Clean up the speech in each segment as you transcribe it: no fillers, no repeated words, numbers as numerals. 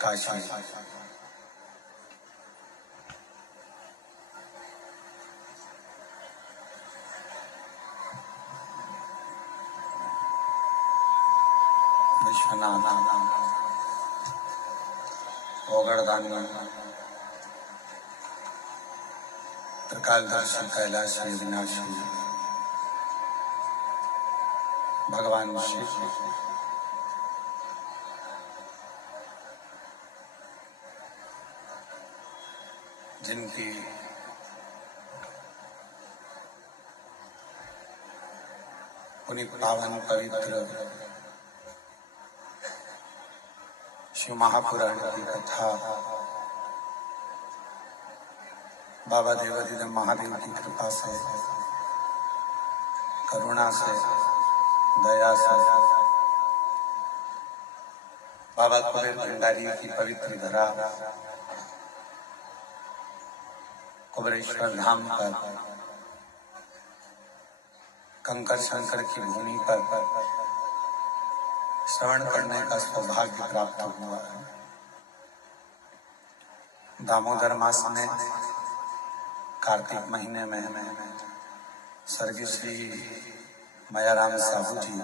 काशी विश्वनाथ ओगड़दानी त्रिकालदर्शी कैलाशी अविनाशी भगवान शिव जिनकी पुनीत पावन पवित्र शिव महापुराण की कथा बाबा देवाधिदेव महादेव की कृपा से, करुणा से, दया से बाबा कुबेर भंडारी की पवित्र धरा कुबेरेश्वर धाम पर कंकर शंकर की भूमि पर श्रवण करने का सौभाग्य प्राप्त हुआ है। दामोदर मास में कार्तिक महीने में स्वर्गीय श्री मायाराम साहू जी,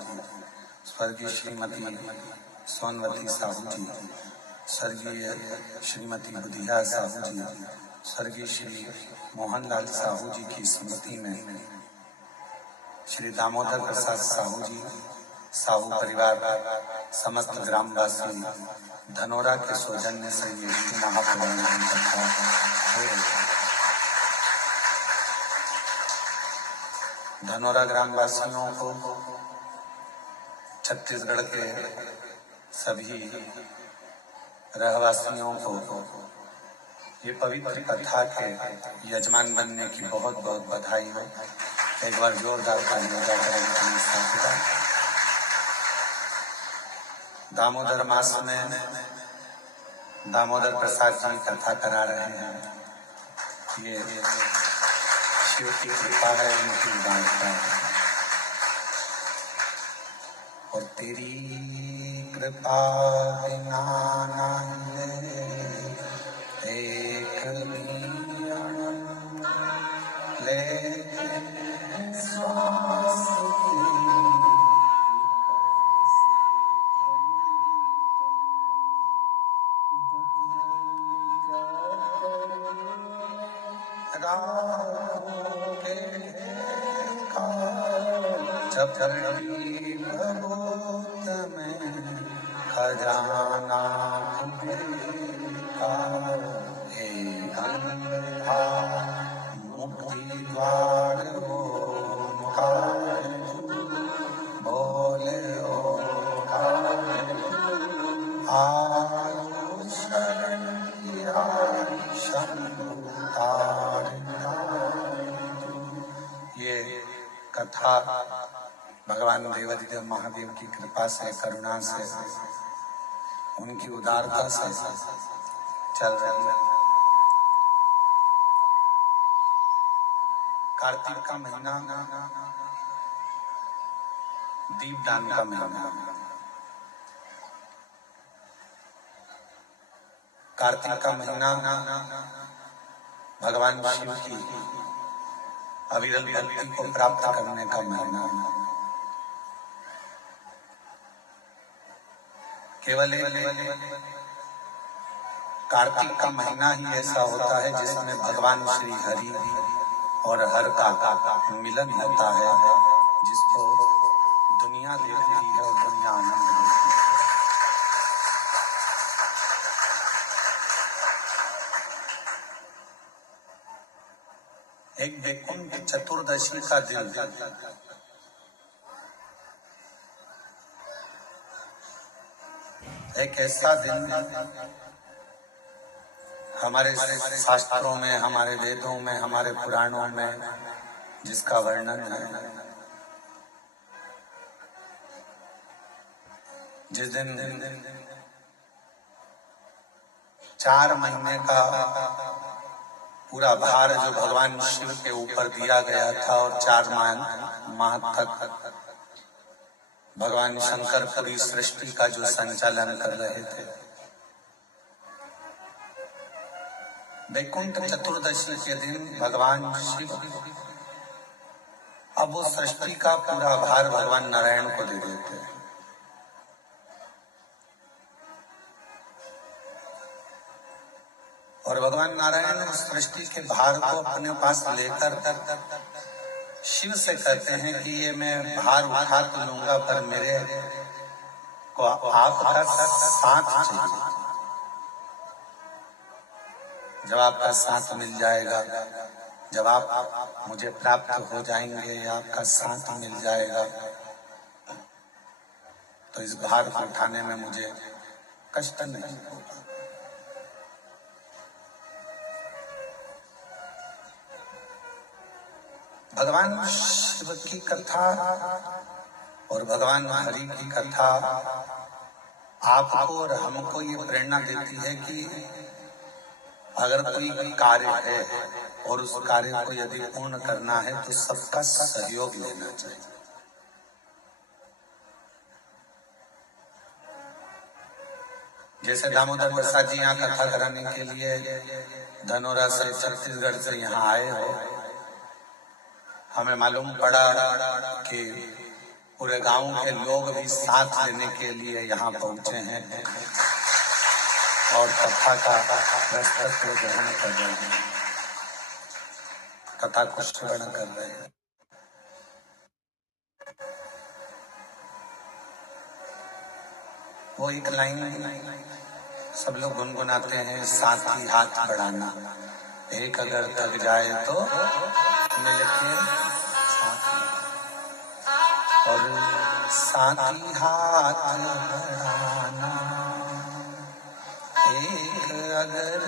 स्वर्गीय श्रीमती सोनवती साहू जी, स्वर्गीय श्रीमती बुधिया साहू जी, स्वर्गीय श्री मोहनलाल साहू जी की स्मृति में श्री दामोदर प्रसाद साहू जी, साहू परिवार, समस्त ग्रामवासी धनोरा के सौजन्य से ये शिव महापुराण की कथा हो रही है। धनोरा ग्रामवासियों को, छत्तीसगढ़ के सभी रहवासियों को ये पवित्र कथा के यजमान बनने की बहुत बहुत बधाई हो। एक बार जोरदार तालियां करें। दामोदर मास में दामोदर प्रसाद जी कथा करा रहे हैं। ये शिव की कृपा है, उनकी उदारता है। और तेरी कृपा बिना एक भी ले श्वास जब भगवत में खजाना हे अंधा मुक्ति द्वार ओंकार बोले ओंकार आयो शरण किया शंभु तार। ये कथा भगवान देवाधिदेव महादेव की कृपा से, करुणा से, उनकी उदारता से चल रही है। कार्तिक का महीना दीपदान का महीना। कार्तिक का महीना भगवान शिव की अविरल भक्ति को प्राप्त करने का महीना। केवल कार्तिक का महीना ही ऐसा होता है जिसमें भगवान श्री हरि और हर का मिलन होता है, जिसको दुनिया देखती है और दुनिया आनंद लेती है। एक वैकुंठ चतुर्दशी का दिन एक ऐसा दिन हमारे शास्त्रों में, हमारे वेदों में, हमारे पुराणों में जिसका वर्णन है। जिस दिन 4 महीने का पूरा भार जो भगवान शिव के ऊपर दिया गया था और 4 माह तक भगवान शंकर पूरी सृष्टि का जो संचालन कर रहे थे। वैकुंठ चतुर्दशी के दिन भगवान शिव अब वो सृष्टि का पूरा भार भगवान नारायण को दे देते हैं। और भगवान नारायण उस सृष्टि के भार को अपने पास लेकर शिव से कहते हैं कि ये मैं भार उठा तो लूंगा, पर मेरे को आपका साथ चाहिए। जब आपका साथ मिल जाएगा, जब आप मुझे प्राप्त हो जाएंगे, आपका साथ मिल जाएगा, तो इस भार को उठाने में मुझे कष्ट नहीं होगा। भगवान शिव की कथा और भगवान हरि की कथा आपको और हमको ये प्रेरणा देती है कि अगर कोई कार्य है और उस कार्य को यदि पूर्ण करना है तो सबका सहयोग लेना चाहिए। जैसे दामोदर प्रसाद जी यहाँ कथा कराने के लिए धनौरा से छत्तीसगढ़ से यहाँ आए हो, हमें मालूम पड़ा कि पूरे गांव के लोग भी साथ लेने के लिए यहाँ पहुंचे हैं और कथा का रसतत्व ग्रहण कर रहे हैं, कथा को श्रवण कर रहे हैं। वो एक लाइन सब लोग गुनगुनाते हैं, साथ ही हाथ बढ़ाना, एक अगर थक जाए तो मिलके साथ, और साथी हाथ बढ़ाना, एक अगर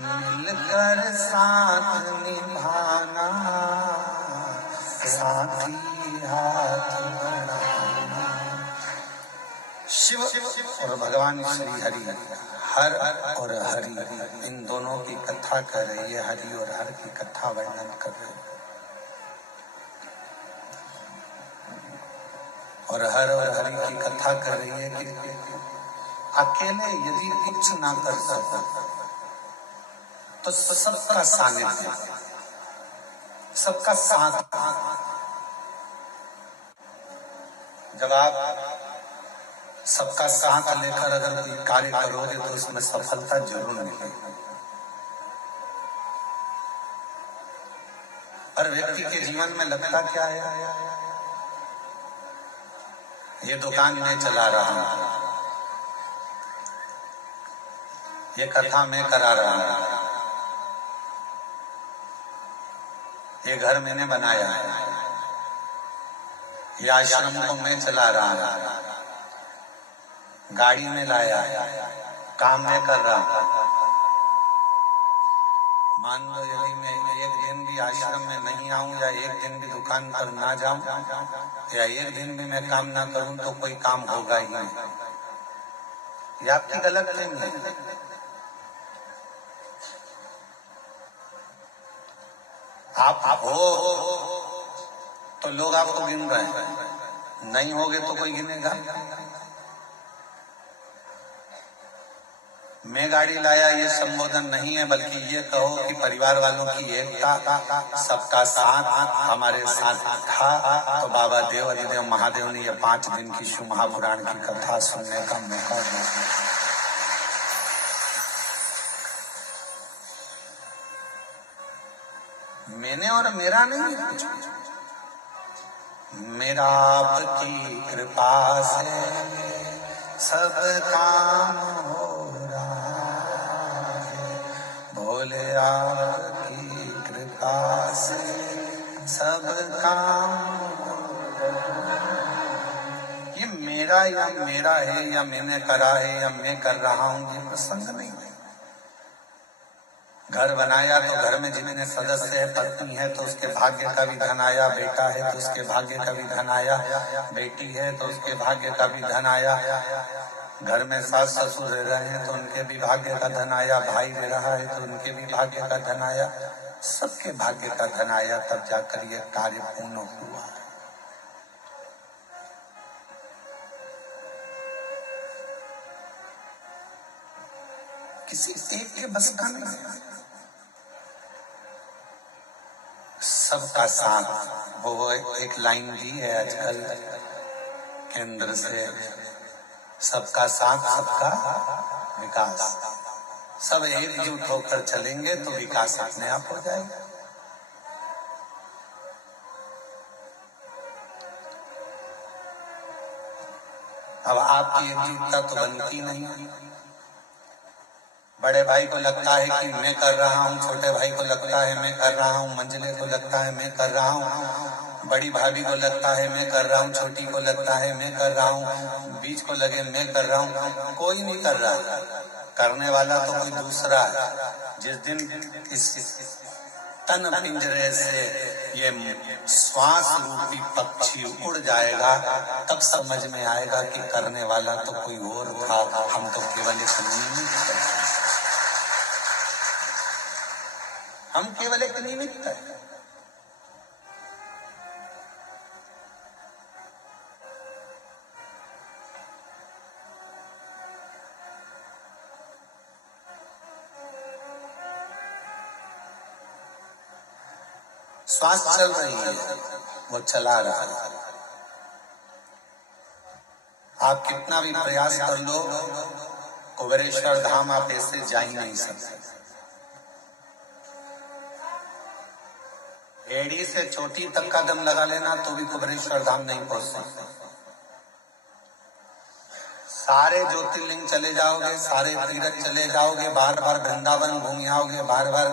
मिलकर साथ निभाना, साथी हाथ बढ़ाना। शिव और भगवान श्री हरि, हर और हरि, इन दोनों की कथा कर रही है, हरि और हर की कथा वर्णन कर रही है। और हर और हरि की कथा कर रही है कि अकेले यदि कुछ ना कर सकते तो सबका सानिध्य, सबका साथ, जब आप सबका साथ लेकर अगर कोई कार्य करोगे तो उसमें सफलता जरूर मिलेगी। पर व्यक्ति के जीवन में लगता क्या है, ये दुकान मैं चला रहा हूं, ये कथा मैं करा रहा हूं, ये घर मैंने बनाया है, ये आश्रम को मैं चला रहा हूं, गाड़ी में लाया, काम में कर रहा। मान लो यदि मैं एक दिन भी आश्रम में नहीं आऊं या एक दिन भी दुकान पर ना जाऊं या एक दिन भी मैं काम ना करूं तो कोई काम होगा ही नहीं। ये आपकी गलत नहीं है। आप हो तो लोग आपको गिन रहे हैं, नहीं होगे तो कोई गिनेगा। मैं गाड़ी लाया ये संबोधन नहीं है, बल्कि ये कहो कि परिवार वालों की एकता, सबका साथ हमारे साथ था। तो बाबा देव अधिदेव महादेव ने ये 5 दिन की शिव महापुराण की कथा सुनने का मौका दिया। मैंने और मेरा नहीं है, मेरा आपकी कृपा से सब काम हो रहा है, भोले आपकी कृपा से सब काम हो रहा है। ये मेरा है या मैंने करा है या मैं कर रहा हूं, ये प्रसंग नहीं है। घर बनाया तो घर में जितने सदस्य है, पत्नी है तो उसके भाग्य का भी धन आया, बेटा है तो उसके भाग्य का भी धन आया, बेटी है तो उसके भाग्य का भी धन आया, घर में सास ससुर रह रहे हैं तो उनके भी भाग्य का धन आया, भाई रह रहा है तो उनके भी भाग्य का धन आया, सबके भाग्य का धन आया, तब जाकर ये कार्य पूर्ण हुआ। किसी एक के बस का नहीं है। सबका साथ, वो एक लाइन दी है आजकल केंद्र से, सबका साथ सबका विकास। सब एकजुट होकर चलेंगे तो विकास अपने आप हो जाएगा। अब आपकी एकजुटता तो बनती नहीं। बड़े भाई को लगता है कि मैं कर रहा हूँ, छोटे भाई को लगता है मैं कर रहा हूँ, मंझले को लगता है मैं कर रहा हूँ, बड़ी भाभी को लगता है मैं कर रहा हूँ, छोटी को लगता है मैं कर रहा हूँ, बीच को लगे मैं कर रहा हूँ। कोई नहीं कर रहा, करने वाला तो कोई दूसरा है। जिस दिन इस तन पिंजरे से ये श्वास रूपी पक्षी उड़ जाएगा, तब समझ में आएगा कि करने वाला तो कोई और था, हम तो केवल एक निमित्त थे। हम केवल एक निमित्त है। श्वास चल रही है, वो चला रहा है। आप कितना भी प्रयास कर लो, कुबेरेश्वर धाम आप ऐसे जा ही नहीं सकते। एड़ी से चोटी तक का दम लगा लेना तो भी कुबेरेश्वर धाम नहीं पहुंच सकते। सारे ज्योतिर्लिंग चले जाओगे, सारे तीर्थ चले जाओगे, बार बार वृंदावन घूम आओगे, बार बार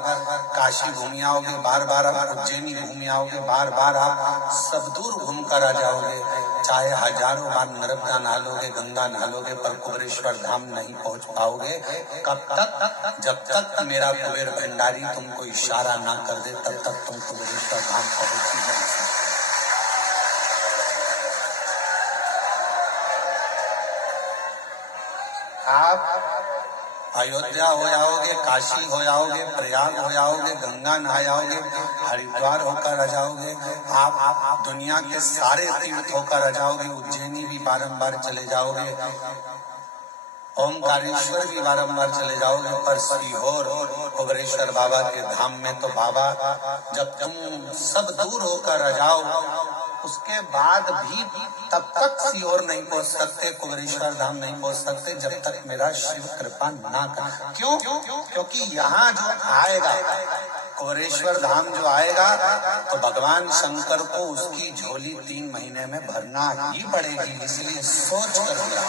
काशी घूम आओगे, बार बार आप उज्जैनी घूम आओगे, बार बार आप सब दूर घूम कर आ जाओगे, चाहे हजारों बार नर्मदा नहालोगे, गंगा नहालोगे, पर कुबेरेश्वर धाम नहीं पहुंच पाओगे। कब तक? जब तक मेरा कुबेर भंडारी तुमको इशारा ना कर दे, तब तक तुम कुबेरेश्वर धाम पहुंच ही नहीं। आप अयोध्या हो जाओगे, काशी हो जाओगे, प्रयाग हो जाओगे, गंगा नहा जाओगे, हरिद्वार होकर आ जाओगे, आप दुनिया के सारे तीर्थ होकर आ जाओगे, उज्जैनी भी बारंबार चले जाओगे, ओमकारेश्वर भी बारंबार चले जाओगे, पर सीहोर कुबेरेश्वर बाबा के धाम में तो बाबा जब तुम सब दूर होकर आ जाओ, उसके बाद भी तब तक सीहोर नहीं पहुंच सकते, कुबेरेश्वर धाम नहीं पहुंच सकते, जब तक मेरा शिव कृपा ना कर। क्यों? क्योंकि यहाँ जो आएगा, कुबेरेश्वर धाम जो आएगा, तो भगवान शंकर को उसकी झोली 3 महीने में भरना ही पड़ेगी। इसलिए सोच कर दिया।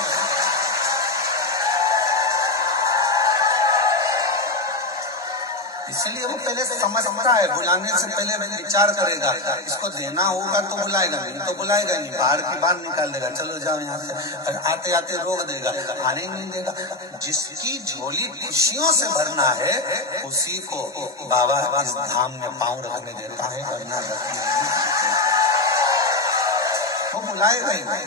इसलिए वो पहले समझता है, बुलाने से पहले विचार करेगा, इसको देना होगा तो बुलाएगा, नहीं तो बुलाएगा नहीं, बाहर की बाहर निकाल देगा, चलो जाओ यहाँ से, आते आते रोक देगा, आने नहीं देगा। जिसकी झोली खुशियों से भरना है, उसी को बाबा इस धाम में पांव रखने देता है, वरना वो बुलाएगा ही नहीं।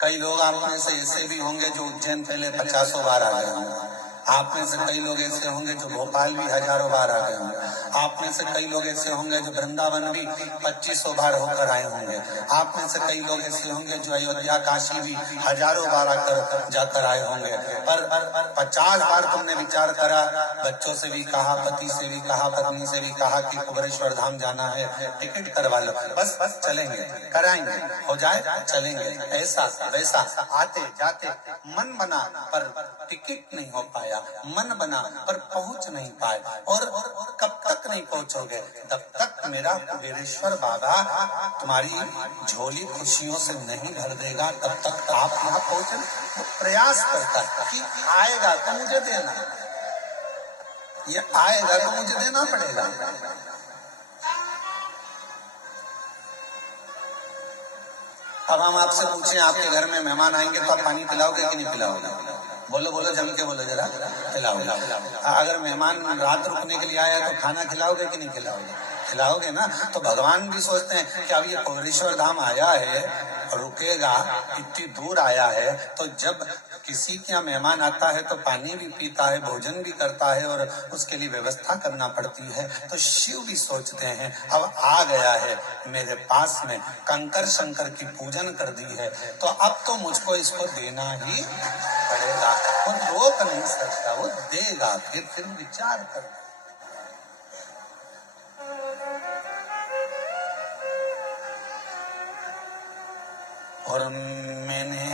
कई लोग आप में से ऐसे भी होंगे जो उज्जैन पहले 50 बार आ गए होंगे, आप में से कई लोग ऐसे होंगे जो भोपाल भी हजारों बार आ गए होंगे, आप में से कई लोग ऐसे होंगे जो वृंदावन भी 2500 बार होकर आए होंगे, आप में से कई लोग ऐसे होंगे जो अयोध्या काशी भी हजारों बार आकर जाकर आए होंगे। पर 50 बार तुमने विचार करा, बच्चों से भी कहा, पति से भी कहा, पत्नी से भी कहा कि कुबेरेश्वर धाम जाना है, टिकट करवा लो, बस चलेंगे, कराएंगे, हो जाए चलेंगे, ऐसा वैसा, आते जाते मन बना पर टिकट नहीं हो पाया, मन बना पर पहुंच नहीं पाए। और कब तक नहीं पहुंचोगे? तब तक मेरा कुबेरेश्वर बाबा तुम्हारी झोली खुशियों से नहीं भर देगा, तब तक आप यहाँ पहुंचे। तो प्रयास करता है कि आएगा तो मुझे देना, ये आएगा तो मुझे देना पड़ेगा। अब हम आपसे पूछें, आपके घर में मेहमान आएंगे तो आप पानी पिलाओगे कि नहीं पिलाओगे? बोलो बोलो, जम के बोलो जरा, खिलाओगे। अगर मेहमान रात रुकने के लिए आया तो खाना खिलाओगे कि नहीं खिलाओगे? खिलाओगे ना। तो भगवान भी सोचते हैं कि अब ये कुबेरेश्वर धाम आया है, रुकेगा, इतनी दूर आया है, तो जब किसी के यहाँ मेहमान आता है तो पानी भी पीता है, भोजन भी करता है, और उसके लिए व्यवस्था करना पड़ती है। तो शिव भी सोचते हैं अब आ गया है मेरे पास में, कंकर शंकर की पूजन कर दी है, तो अब तो मुझको इसको देना ही पड़ेगा। देगा, वो रोक नहीं सकता, वो देगा, फिर विचार कर। और मैंने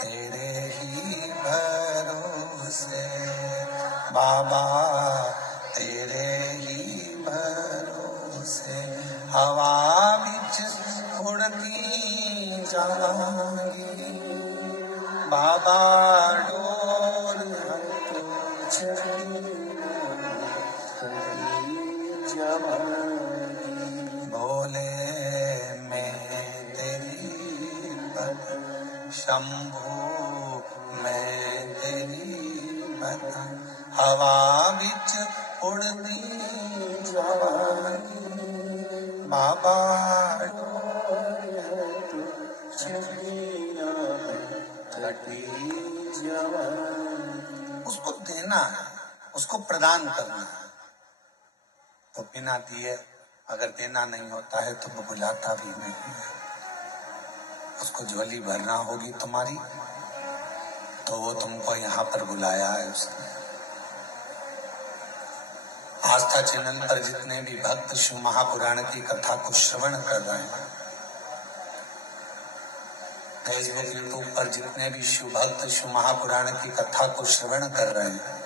तेरे ही भरोसे बाबा, तेरे ही भरोसे हवा बिच उड़ती जाऊंगी बाबा, डोर भोले मैं तेरी शंभू, मैं तेरी बदन हवा बिच उड़ती जाऊंगी बाबा, उसको देना है, उसको प्रदान करना है। तो बिना दिए अगर देना नहीं होता है तो वो बुलाता भी नहीं है। उसको झोली भरना होगी तुम्हारी तो वो तुमको यहाँ पर बुलाया है उसने। आस्था चैनल पर जितने भी भक्त शिव महापुराण की कथा को श्रवण कर रहे हैं, फेसबुक यूट्यूब पर जितने भी शिव भक्त शिव महापुराण की कथा को श्रवण कर रहे हैं,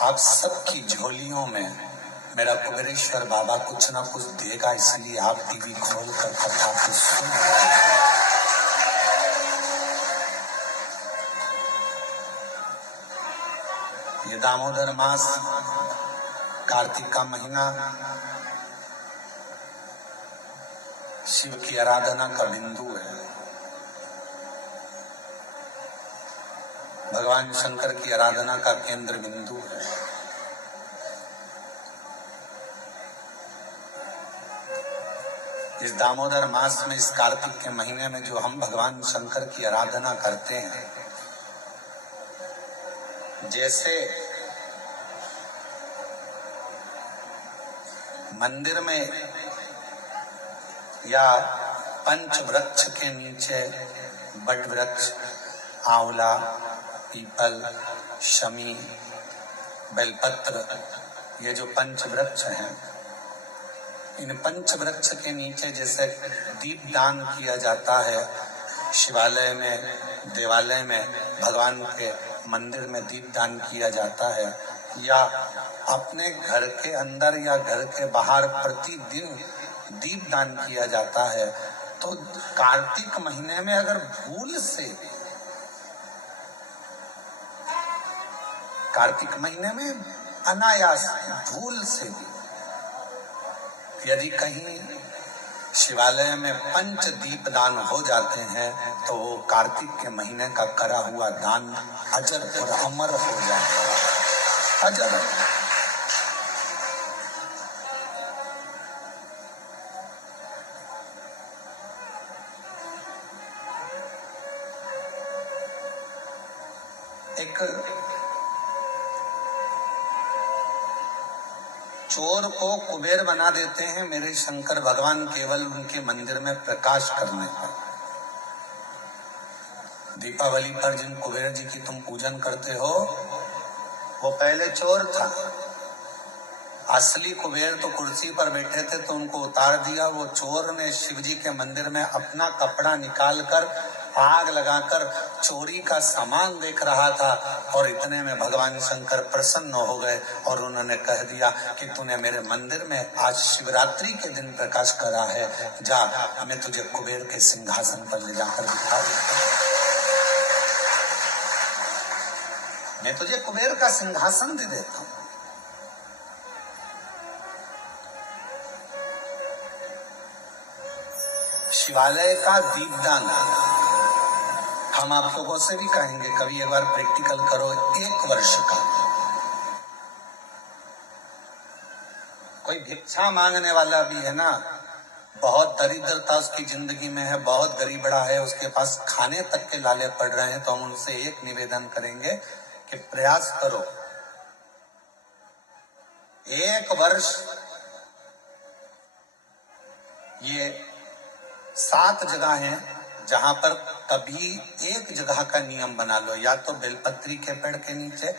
आप सबकी झोलियों में मेरा कुबेरेश्वर बाबा कुछ ना कुछ देगा, इसलिए आप टीवी खोल कर कथा को सुन रहे हैं। ये दामोदर मास, कार्तिक का महीना शिव की आराधना का बिंदु है। भगवान शंकर की आराधना का केंद्र बिंदु है। इस दामोदर मास में, इस कार्तिक के महीने में जो हम भगवान शंकर की आराधना करते हैं, जैसे मंदिर में या पंच वृक्ष के नीचे बट वृक्ष, आंवला, पीपल, शमी, बेलपत्र, ये जो पंच वृक्ष हैं, इन पंच वृक्ष के नीचे जैसे दीप दान किया जाता है, शिवालय में, देवालय में, भगवान के मंदिर में दीप दान किया जाता है, या अपने घर के अंदर या घर के बाहर प्रतिदिन दीप दान किया जाता है, तो कार्तिक महीने में अगर भूल से, कार्तिक महीने में अनायास भूल से भी यदि कहीं शिवालय में पंच दीप दान हो जाते हैं तो वो कार्तिक के महीने का करा हुआ दान अजर और अमर हो जाता है। अजर। एक चोर को कुबेर बना देते हैं मेरे शंकर भगवान केवल उनके मंदिर में प्रकाश करने पर। दीपावली पर जिन कुबेर जी की तुम पूजन करते हो, वो पहले चोर था। असली कुबेर तो कुर्सी पर बैठे थे तो उनको उतार दिया। वो चोर ने शिव जी के मंदिर में अपना कपड़ा निकालकर आग लगाकर चोरी का सामान देख रहा था, और इतने में भगवान शंकर प्रसन्न हो गए और उन्होंने कह दिया कि तूने मेरे मंदिर में आज शिवरात्रि के दिन प्रकाश करा है, जा मैं तुझे कुबेर के सिंहासन पर ले जाकर बिठा देता हूं। मैं तुझे कुबेर का सिंहासन दे देता हूं। शिवालय का दीपदान हम आप लोगों से भी कहेंगे, कभी एक बार प्रैक्टिकल करो। 1 वर्ष का कोई भिक्षा मांगने वाला भी है ना, बहुत दरिद्रता उसकी जिंदगी में है, बहुत गरीबड़ा है, उसके पास खाने तक के लाले पड़ रहे हैं, तो हम उनसे एक निवेदन करेंगे कि प्रयास करो 1 वर्ष ये 7 जगह हैं जहां पर तभी एक जगह का नियम बना लो, या तो बेलपत्री के पेड़ के नीचे,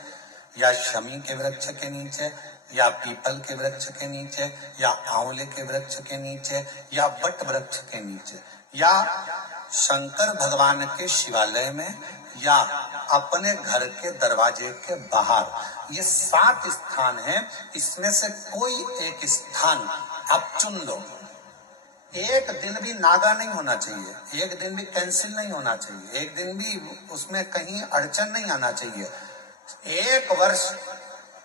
या शमी के वृक्ष के नीचे, या पीपल के वृक्ष के नीचे, या आंवले के वृक्ष के नीचे, या बट वृक्ष के नीचे, या शंकर भगवान के शिवालय में, या अपने घर के दरवाजे के बाहर। ये 7 स्थान हैं, इसमें से कोई एक स्थान आप चुन लो। एक दिन भी नागा नहीं होना चाहिए, एक दिन भी कैंसिल नहीं होना चाहिए, एक दिन भी उसमें कहीं अड़चन नहीं आना चाहिए। एक वर्ष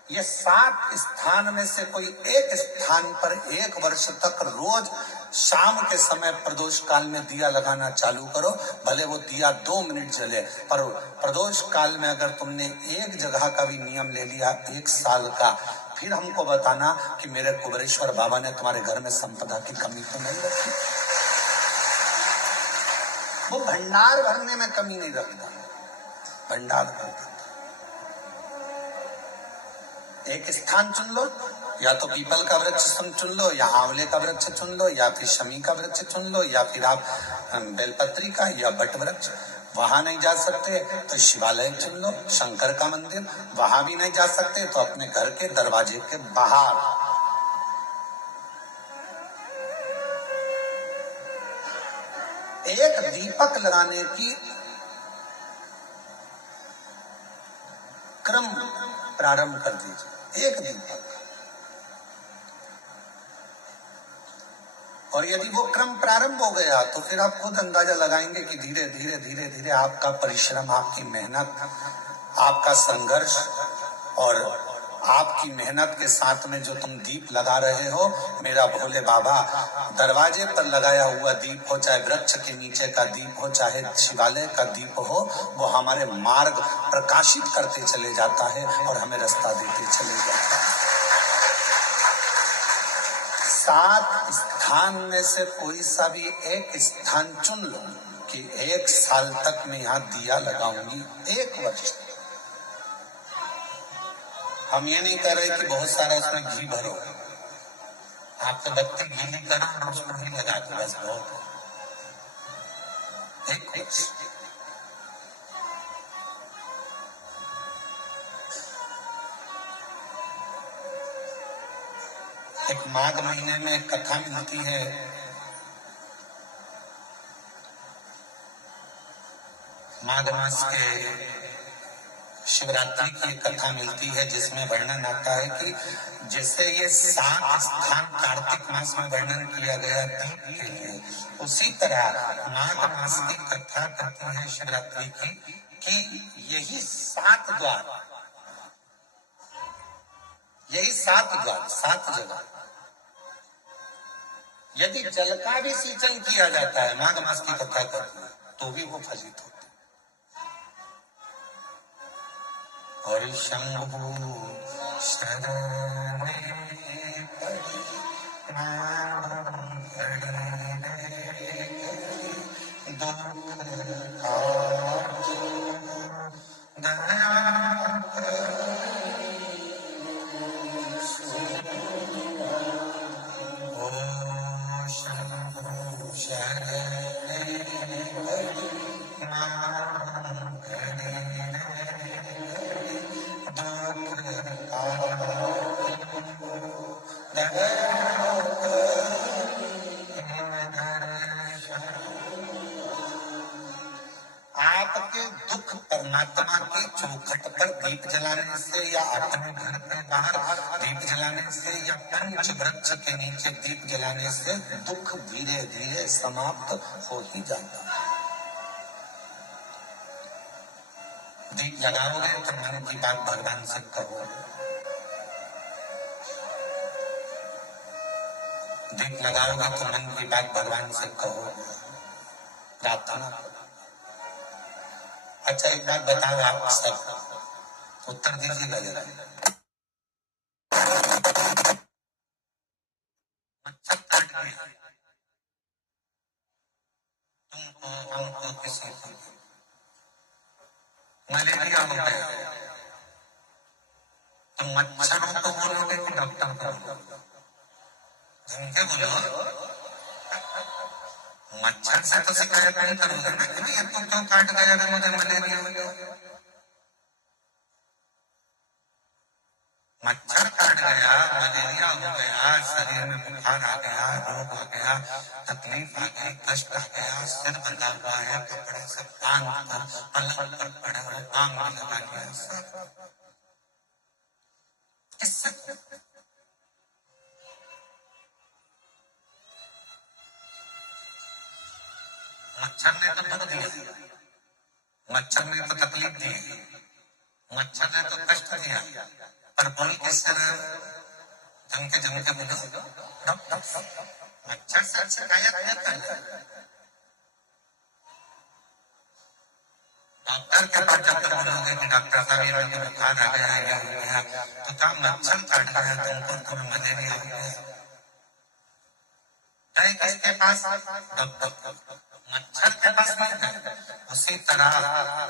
ये 7 स्थान में से कोई एक स्थान पर 1 वर्ष तक रोज शाम के समय प्रदोष काल में दिया लगाना चालू करो। भले वो दिया 2 मिनट जले, पर प्रदोष काल में अगर तुमने एक जगह का भी नियम ले लिया 1 साल का, फिर हमको बताना कि मेरे कुबेरेश्वर बाबा ने तुम्हारे घर में संपदा की कमी तो नहीं रखी। वो भंडार भरने में कमी नहीं रखता, भंडार भरता। एक स्थान चुन लो, या तो पीपल का वृक्ष चुन लो, या आंवले का वृक्ष चुन लो, या फिर शमी का वृक्ष चुन लो, या फिर आप बेलपत्री का या बट वृक्ष। वहां नहीं जा सकते तो शिवालय चुन लो, शंकर का मंदिर। वहां भी नहीं जा सकते तो अपने घर के दरवाजे के बाहर। एक दीपक लगाने की क्रम प्रारंभ कर दीजिए, एक दीपक। और यदि वो क्रम प्रारंभ हो गया तो फिर आप खुद अंदाजा लगाएंगे कि धीरे धीरे धीरे धीरे आपका परिश्रम, आपकी मेहनत, आपका संघर्ष और आपकी मेहनत के साथ में जो तुम दीप लगा रहे हो, मेरा भोले बाबा दरवाजे पर लगाया हुआ दीप हो, चाहे वृक्ष के नीचे का दीप हो, चाहे शिवालय का दीप हो, वो हमारे मार्ग प्रकाशित करते चले जाता है और हमें रास्ता देते चले जाता है। 7 स्थान में से कोई सा भी एक स्थान चुन लो कि 1 साल तक मैं यहाँ दिया लगाऊंगी, 1 वर्ष। हम ये नहीं कह रहे कि बहुत सारा उसमें घी भरो, आप तो बत्ती गीली करो और उसको घी लगा दो, बस बहुत है। 1 वर्ष। एक माघ महीने में एक कथा मिलती है, माघ मास के शिवरात्रि की एक कथा मिलती है, जिसमें वर्णन आता है कि जैसे ये 7 स्थान कार्तिक मास में वर्णन किया गया दीप के लिए, उसी तरह माघ मास की कथा कहती है शिवरात्रि की कि यही 7 द्वार, यही 7 द्वार, 7 जगह, यदि जल का भी सिंचन किया जाता है, माघ मास की कथा करती है, तो भी वो फलित होता है। और शंभु शरण आपके दुख परमात्मा के चौखट पर दीप जलाने से, या अपने घर के बाहर दीप जलाने से, या पंच वृक्ष के नीचे दीप जलाने से दुख धीरे धीरे समाप्त हो ही जाता है। दीप लगाओगे तो मन की बात भगवान से कहो, दीप लगाओगे तो मन की बात भगवान से कहो, प्रार्थना। अच्छा एक बात बताओ, आप सब उत्तर दीजिएगा जरा। मच्छर काट गया तुमको, हमको, किसी को मलेरिया हो गया, तो मच्छरों को बोलोगे कि डॉक्टर को बोलोगे? बोलो मच्छर से तो शिकायत नहीं करोगे ना कि ये तो क्यों काट गया रे, मुझे मलेरिया हो गया। मच्छर काट गया, मलेरिया हो गया, शरीर में बुखार आ गया, रोग आ गया, तकलीफ आ गई, कष्ट आ गया, सिर बंधा हुआ है, कपड़े से बांध कर पलंग पर पड़े हो, आग में लगा गया, सब इससे मच्छर ने तो दुख दिया, मच्छर ने तो तकलीफ दी, मच्छर ने तो कष्ट दिया, पर बोल किससे रहे? जम के बोलो, मच्छर से शिकायत नहीं करना। डॉक्टर के पास जाकर बोलोगे कि डॉक्टर साहब ये मुझे बुखार आ गया, ये हो गया, तो क्या मच्छर काट गया तुमको, तुम्हें मलेरिया हो गया? गए किसके पास? डॉक्टर। मच्छर के पास नहीं गए। उसी तरह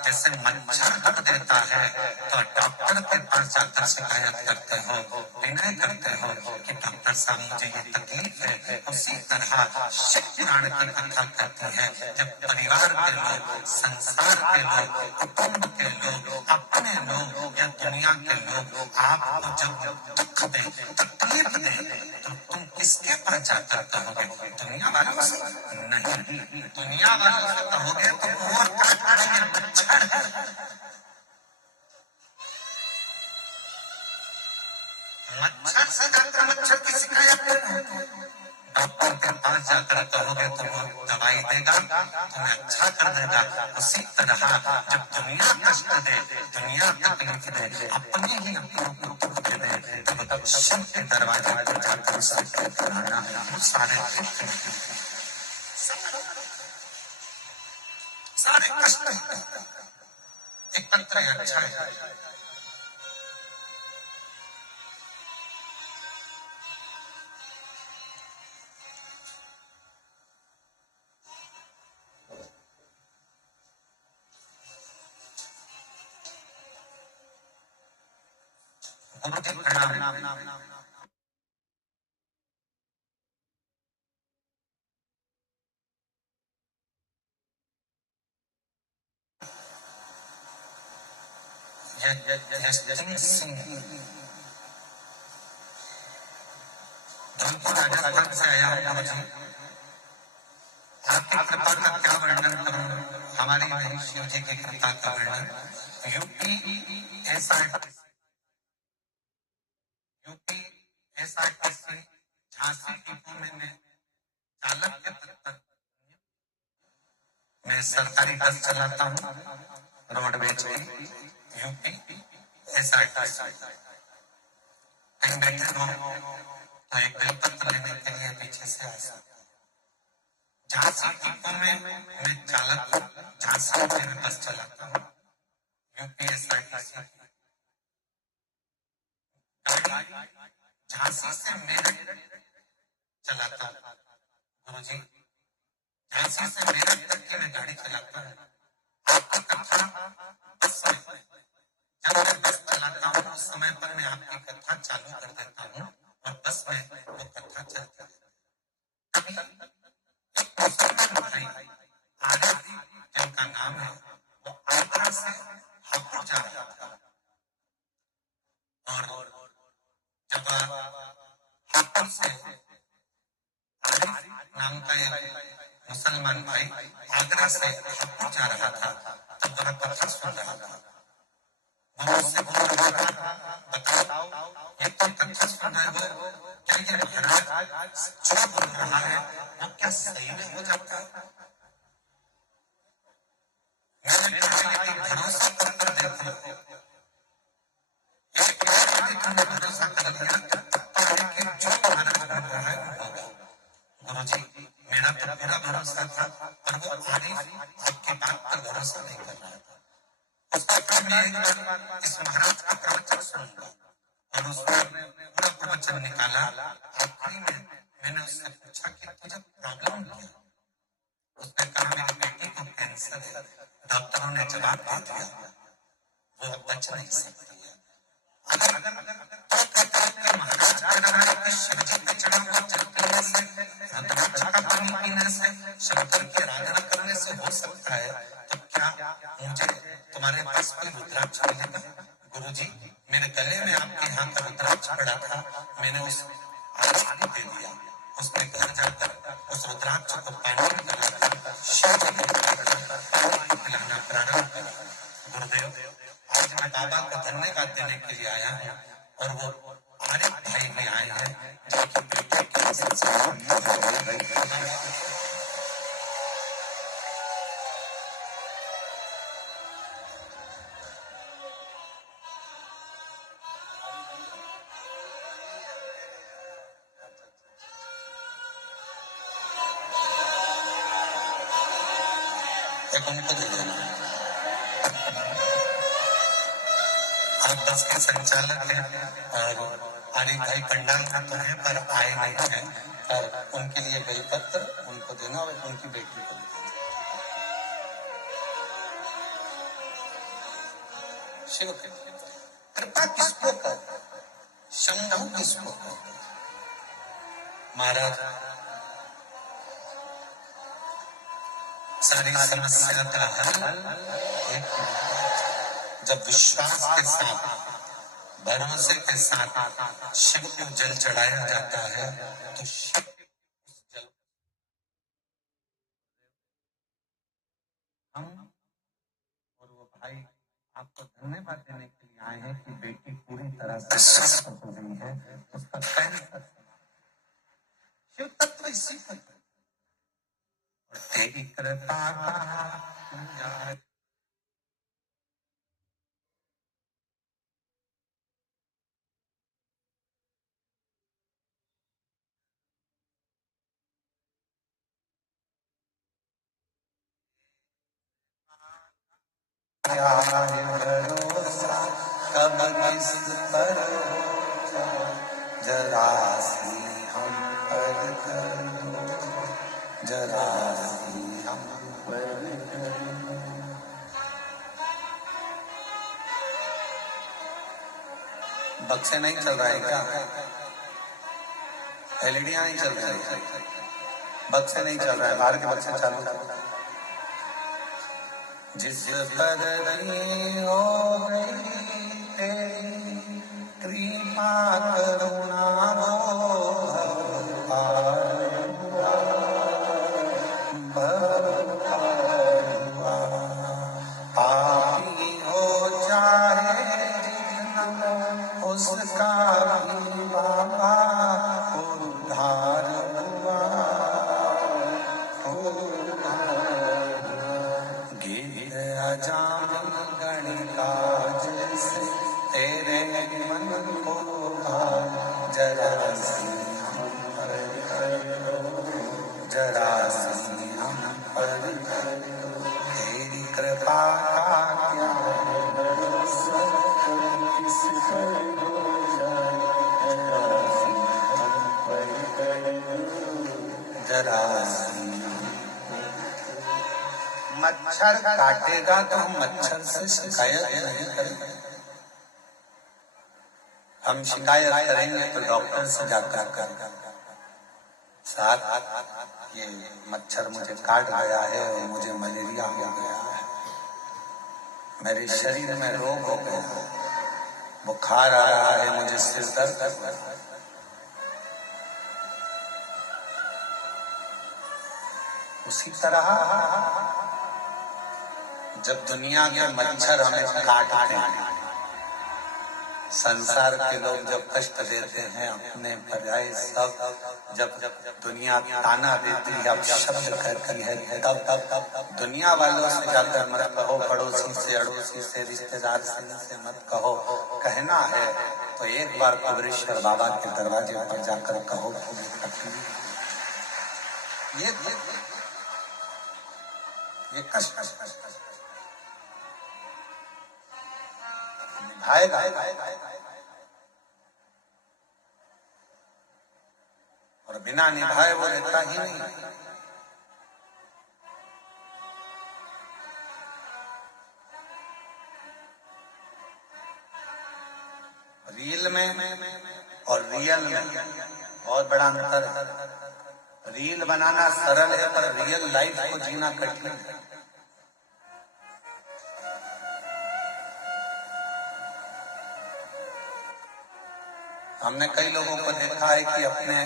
जैसे मच्छर दुख देता है तो डॉक्टर के पास जाकर शिकायत करते हो, विनय करते हो कि डॉक्टर साहब मुझे ये तकलीफ है। उसी तरह शिव पुराण की कथा कहती है, जब परिवार के लोग, संसार के लोग, कुटुंब के लोग, अपने लोग या दुनिया के लोग आपको जब दुख दे, तकलीफ दे, तो तुम किसके पास जाकर कहोगे? दुनिया वालों से नहीं, दुनिया वालों से कहोगे तो और काट पड़ेंगे मच्छर। मच्छर से जाकर मच्छर की शिकायत करो, डॉक्टर के पास जाकर कहोगे तो वो दवाई देगा, तुम्हें अच्छा कर देगा। उसी तरह जब दुनिया कष्ट दे, दुनिया तकलीफ दे, अपने ही अपनों को दुख दे दे, तब शिव के दरवाजे पर जाकर सबको पुराना सारे कष्ट एक तंत्र है, अच्छा है। गुरु जी प्रणाम। धनपुर राजस्थान से आया हूँ जी। आपकी कृपा का क्या वर्णन करूँ, हमारी नहीं शिव जी की कृपा का वर्णन। यूपी झांसी डिपो में चालक के पद पर मैं सरकारी बस चलाता हूँ, रोडवेज की, यूपी एसआरटीसी। कहीं बैठे हो तो एक बेलपत्र लेने के लिए पीछे से आया। झांसी डिपो में मैं चालक हूँ, झांसी में बस चलाता हूँ, यूपीएसआरटीसी गाड़ी झांसी से मेरठ चलाता हूँ। गुरुजी, झांसी से मेरठ तक की मैं गाड़ी चलाता हूँ। आपकी कथा बस में, जब मैं बस चलाता हूँ उस समय पर मैं आपकी कथा चालू कर देता हूँ और बस में वो कथा चलती है। कभी एक मुसलमान भाई आरिफ जिनका नाम है, वो आगरा से हापुड़ जा रहा था और जब हापुड़ से आरिफ नाम का एक मुसलमान भाई आगरा से हापुड़ जा रहा था, तब वह कथा सुन रहा था। वो मुझसे बोल रहा था, बताओ ये तो कथा सुन रहे हो, क्या ये महाराज जो बोल रहा है वो क्या सही में हो जाता है? मैंने कहा यदि भरोसा कर देखो, एक बार यदि तुमने भरोसा कर लिया तो लेकिन जो महाराज बोल रहा है वो होगा। गुरुजी, मेरा तो पूरा भरोसा था, पर वो आरिफ आपकी बात पर भरोसा नहीं कर रहा था। उसका फिर मैं एक बार इस महाराज का प्रवचन सुनूंगा और उसने पूरा प्रवचन निकाला। आखिरी में मैंने उससे पूछा कि तुझे प्रॉब्लम क्या है? उसने कहा मेरी बेटी को कैंसर है। डॉक्टरों ने जवाब दे दिया वो अब बच नहीं सकती है, अगर महाराज बना रहे थे शिव जी के चरणों को जल पीने से, रुद्राक्ष का पानी पीने से, शंकर की आराधना करने से हो सकता है, तो क्या मुझे तुम्हारे पास कोई रुद्राक्ष मिलेगा? गुरुजी, मेरे गले में आपके यहाँ का रुद्राक्ष पड़ा था, मैंने उस आदमी को दे दिया। उसने घर जाकर उस रुद्राक्ष को पानी में मिलाकर शिव जी को पिलाना प्रारंभ किया। गुरुदेव, आज मैं बाबा को धन्यवाद देने के लिए आया हूँ, और वो आरिफ भाई भी आए हैं, जिनकी बेटे की एक उनको दे देना। आप बस के संचालक हैं, और आरिफ भाई पंडाल में तो है पर आए नहीं है, और उनके लिए गई पत्र उनको देना और उनकी बेटी को देना। शिव कृपा किसको कर, शंभु किसको कर? महाराज, सारी समस्या का हल एक, जब विश्वास के साथ, भरोसे के साथ शिव को जल चढ़ाया जाता है, तो शिव उस जल, हम और वो भाई आपको धन्यवाद देने के लिए आए हैं कि बेटी पूरी तरह से स्वस्थ हो गई है। उसका कैंसर, शिव तत्व इसी पर, और तेरी कृपा का भरोसा कब किस पर जरा सी हम पर करो, जरा सी हम पर करो। बक्से नहीं चल रहा है क्या? एलईडियां नहीं चल रही है, बक्से नहीं चल रहा है, बाहर के बक्से चालू कर। जिस पर हो गई तेरी कृपा करुणा वो पापी हो चाहे उसका भी बाबा उद्धार हुआ, गीत अजाम गणिकाज से तेरे मन को जरा सी हम पर करो, जरा सी हम पर करो। तेरी कृपा का क्या भरोसा किस पर हो जाए, जरा सी हम पर करो, जरा सी। मच्छर काटेगा तो हम मच्छर से शिकायत नहीं करेंगे, हम शिकायत करेंगे तो डॉक्टर से जाकर करेंगे। साथ ये मच्छर मुझे काट गया है और मुझे मलेरिया हो गया है, मेरे शरीर में रोग हो गया है, बुखार आ रहा है, मुझे सिर दर्द कर रहा है। उसी तरह जब दुनिया के मच्छर हमें काटते हैं, संसार के लोग जब कष्ट देते हैं अपने पर्याय सब, जब दुनिया ताना देती है, अब शब्द कहती है, तब दुनिया वालों से जाकर मत कहो, पड़ोसी से, अड़ोसी से, रिश्तेदार से मत कहो। कहना है तो एक बार कुबेरेश्वर बाबा के दरवाजे पर जाकर कहो। ये कष्ट निभाएगा, और बिना निभाए वो रहता ही नहीं। रील में और रियल में बहुत बड़ा अंतर है। रील बनाना सरल है पर रियल लाइफ को जीना कठिन है। हमने कई लोगों को देखा है कि अपने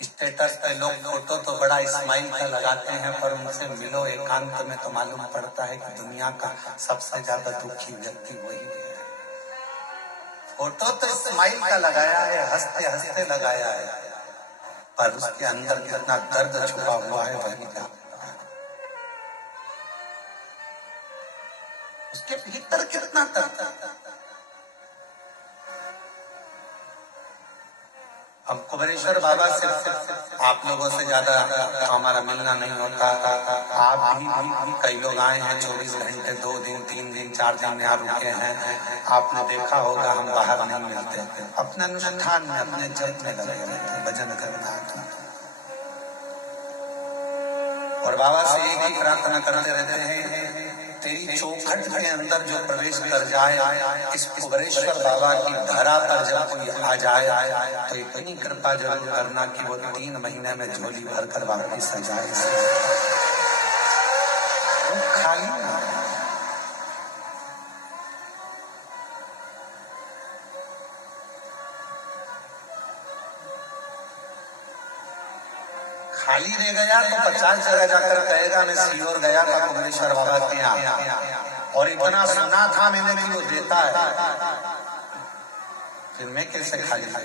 स्टेटस पे लोग फोटो तो बड़ा स्माइल का लगाते हैं, पर उनसे मिलो एकांत में तो मालूम पड़ता है कि दुनिया का सबसे ज्यादा दुखी व्यक्ति वही है। फोटो तो स्माइल का लगाया है, हंसते हंसते लगाया है, पर उसके अंदर कितना दर्द छुपा हुआ है वही जानता है। उसके भीतर कितना दर्द। अब कुबेरेश्वर बाबा से आप लोगों से ज्यादा हमारा मिलना नहीं होता। आप भी कई लोग आए हैं 24 घंटे, 2 दिन 3 दिन 4 दिन यहाँ रुके हैं। आपने देखा होगा हम बाहर नहीं मिलते, अपने अनुष्ठान में अपने जप में लगे रहते हैं, भजन करना। और बाबा से एक ही प्रार्थना करते रहते हैं, तेरी चौखट के अंदर जो प्रवेश कर जाए, इस कुबेरेश्वर बाबा की धरा पर जब कोई आ जाए तो इतनी कृपा जरूर करना कि वो 3 महीने में झोली भर कर वापस आ जाए। खाली खाली रह गया तो 50 जगह जाकर कहेगा मैं सीहोर गया था कुबेरेश्वर बाबा के यहाँ और इतना सुना था मैंने कि वो देता है, फिर मैं कैसे खाली रह।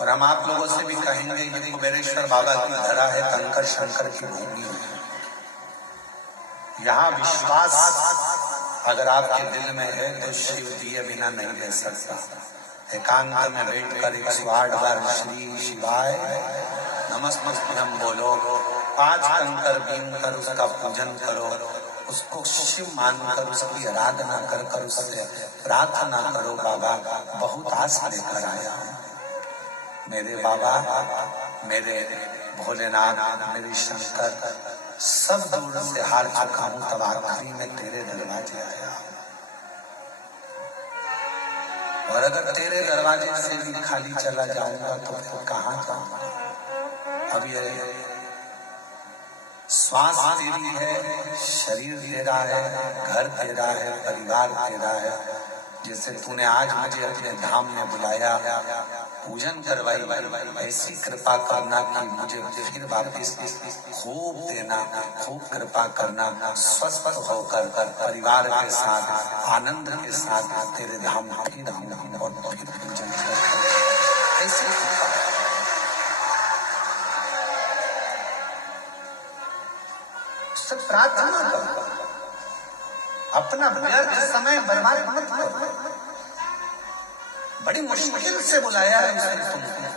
और हम आप लोगों से भी कहेंगे कि कुबेरेश्वर बाबा की धरा है, कंकर शंकर की भूमि है। यहाँ विश्वास अगर आपके दिल में है तो शिव दिए बिना नहीं रह सकता। एकांत में बैठकर 108 बार श्री शिवाय नमस्तुभ्यं बोलो, 5 कंकर बीन कर उसका पूजन करो, उसको शिव मानकर उसकी आराधना कर कर उससे प्रार्थना करो। बाबा बहुत आस लेकर आया हूँ, मेरे बाबा, मेरे भोलेनाथ, मेरे शंकर सब दूर से हार चुका हूं, तब आखिरी में तेरे दरवाजे आया। और अगर तेरे दरवाजे से भी खाली चला जाऊंगा तो फिर कहाँ जाऊंगा। अब ये श्वास तेरी है, शरीर तेरा है, घर तेरा है, परिवार तेरा है। जैसे तूने आज मुझे अपने धाम में बुलाया, पूजन करवाई, ऐसी कृपा करना कि मुझे फिर वापिस खूब देना, खूब कृपा करना, स्वस्थ होकर परिवार के साथ आनंद के साथ तेरे धाम फिर आऊं और फिर पूजन कर। ऐसी सब प्रार्थना करो, अपना व्यर्थ समय बर्बाद मत करो। बड़ी मुश्किल से बुलाया है उसने तुमको,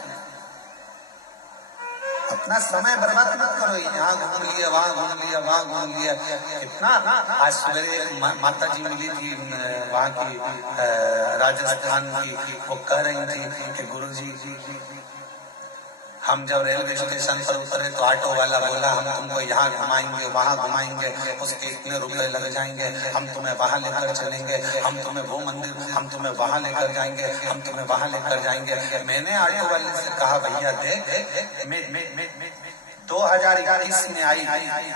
अपना समय बर्बाद मत करो। यहाँ घूम लिया, वहाँ घूम लिया, वहाँ घूम लिया। इतना आज सवेरे माता जी मिली थी वहाँ की राजस्थान की, वो कह रही थी कि गुरुजी हम जब रेलवे स्टेशन पर उतरे तो ऑटो वाला बोला हम तुमको यहाँ घुमाएंगे, वहाँ घुमाएंगे, उसके इतने रुपए लग जाएंगे, हम तुम्हें वहाँ लेकर चलेंगे, हम तुम्हें वो मंदिर, हम तुम्हें वहाँ लेकर जाएंगे, हम तुम्हें वहाँ लेकर जाएंगे। मैंने ऑटो वाले से कहा भैया देख, मैं 2021 में आई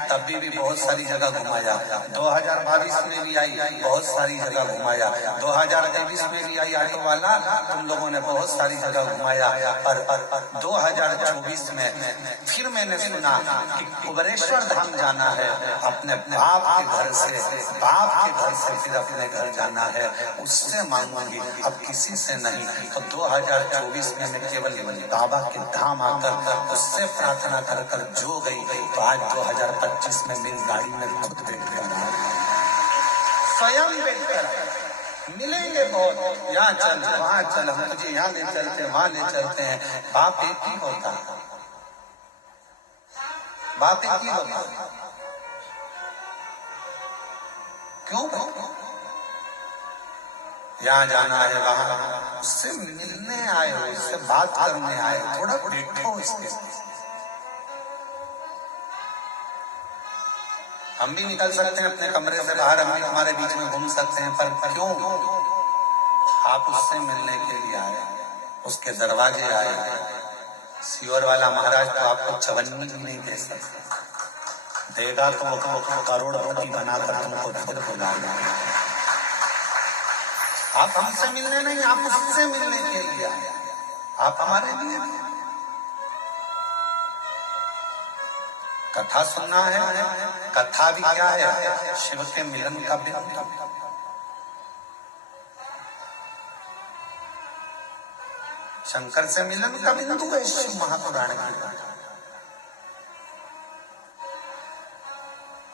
तब भी बहुत सारी जगह घुमाया, 2022 में भी आई बहुत सारी जगह घुमाया, 2023 में भी आई ऑटो वाला, तुम लोगों ने बहुत सारी जगह घुमाया, पर 2024 में फिर मैंने सुना कि कुबेरेश्वर धाम जाना है, अपने बाप के घर से फिर अपने घर जाना है, उससे मांगूंगी, अब किसी से नहीं। तो 2024 में मैं केवल बाबा के धाम आकर उससे प्रार्थना कर जो गई, तो आज 2025 में मेरी गाड़ी में खुद बैठ कर स्वयं बैठ कर मिलेंगे बहुत, यहाँ चल वहाँ चल, हम तुझे यहाँ ले चलते हैं, वहाँ ले चलते हैं। बाप एक ही होता, बाप एक ही होता। क्यों यहाँ जाना है, वहाँ उससे मिलने आए हो, उससे बात करने आए, थोड़ा बैठो इसके। हम भी निकल सकते हैं अपने कमरे से बाहर, हम भी हमारे बीच में घूम सकते हैं, पर क्यों आप उससे मिलने के लिए आए, उसके दरवाजे आए। सियोर वाला महाराज तो आपको चवन्नी भी नहीं दे सकता, देगा तो वो करोड़ रोटी बनाकर तुमको फिर बुलाएगा। आप हमसे मिलने नहीं, आप उससे मिलने के लिए आए, आप हमारे लिए नहीं। कथा सुनना है, कथा भी क्या है, शिव के मिलन का बिंदु। शंकर से मिलन का बिंदु है शिव महापुराण की।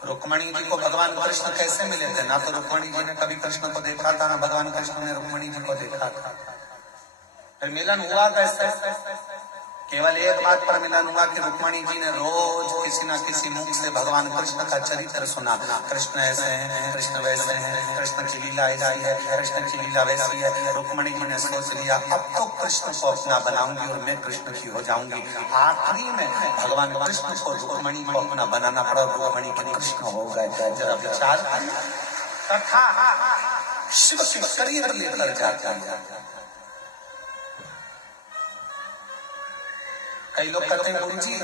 रुक्मणी जी को भगवान कृष्ण कैसे मिले थे? ना तो रुक्मणी जी ने कभी कृष्ण को देखा था, ना भगवान कृष्ण ने रुक्मणी जी को देखा था। फिर मिलन हुआ कैसे? केवल एक बात पर मिलन हुआ कि रुक्मणी जी ने रोज किसी न किसी मुख से भगवान कृष्ण का चरित्र सुना। कृष्ण ऐसे हैं, कृष्ण वैसे हैं, कृष्ण की लीला ऐसी है, कृष्ण की लीला वैसी है। रुक्मणी जी ने सोच लिया अब तो कृष्ण को अपना बनाऊंगी और मैं कृष्ण की हो जाऊंगी। आखिरी में भगवान कृष्ण को रुक्मणी को अपना बनाना पड़ा, रुक्मणी के कृष्ण हो गए। जरा विचार कथा शिव के करीब लेकर जाता है। कई लोग कहते हैं गुरु जी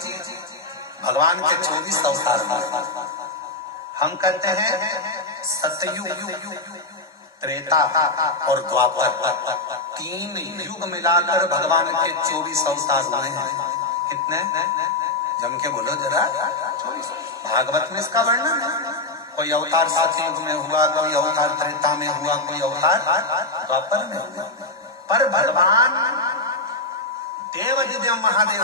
भगवान के 24 अवतार, हम कहते हैं सतयुग, त्रेता और द्वापर, 3 युग मिलाकर भगवान के 24 अवतार हुए हैं। कितने? जम के बोलो जरा। 24। भागवत में इसका वर्णन है। कोई अवतार सतयुग में हुआ, कोई अवतार त्रेता में हुआ, कोई अवतार द्वापर में हुआ। पर भगवान देवाधिदेव महादेव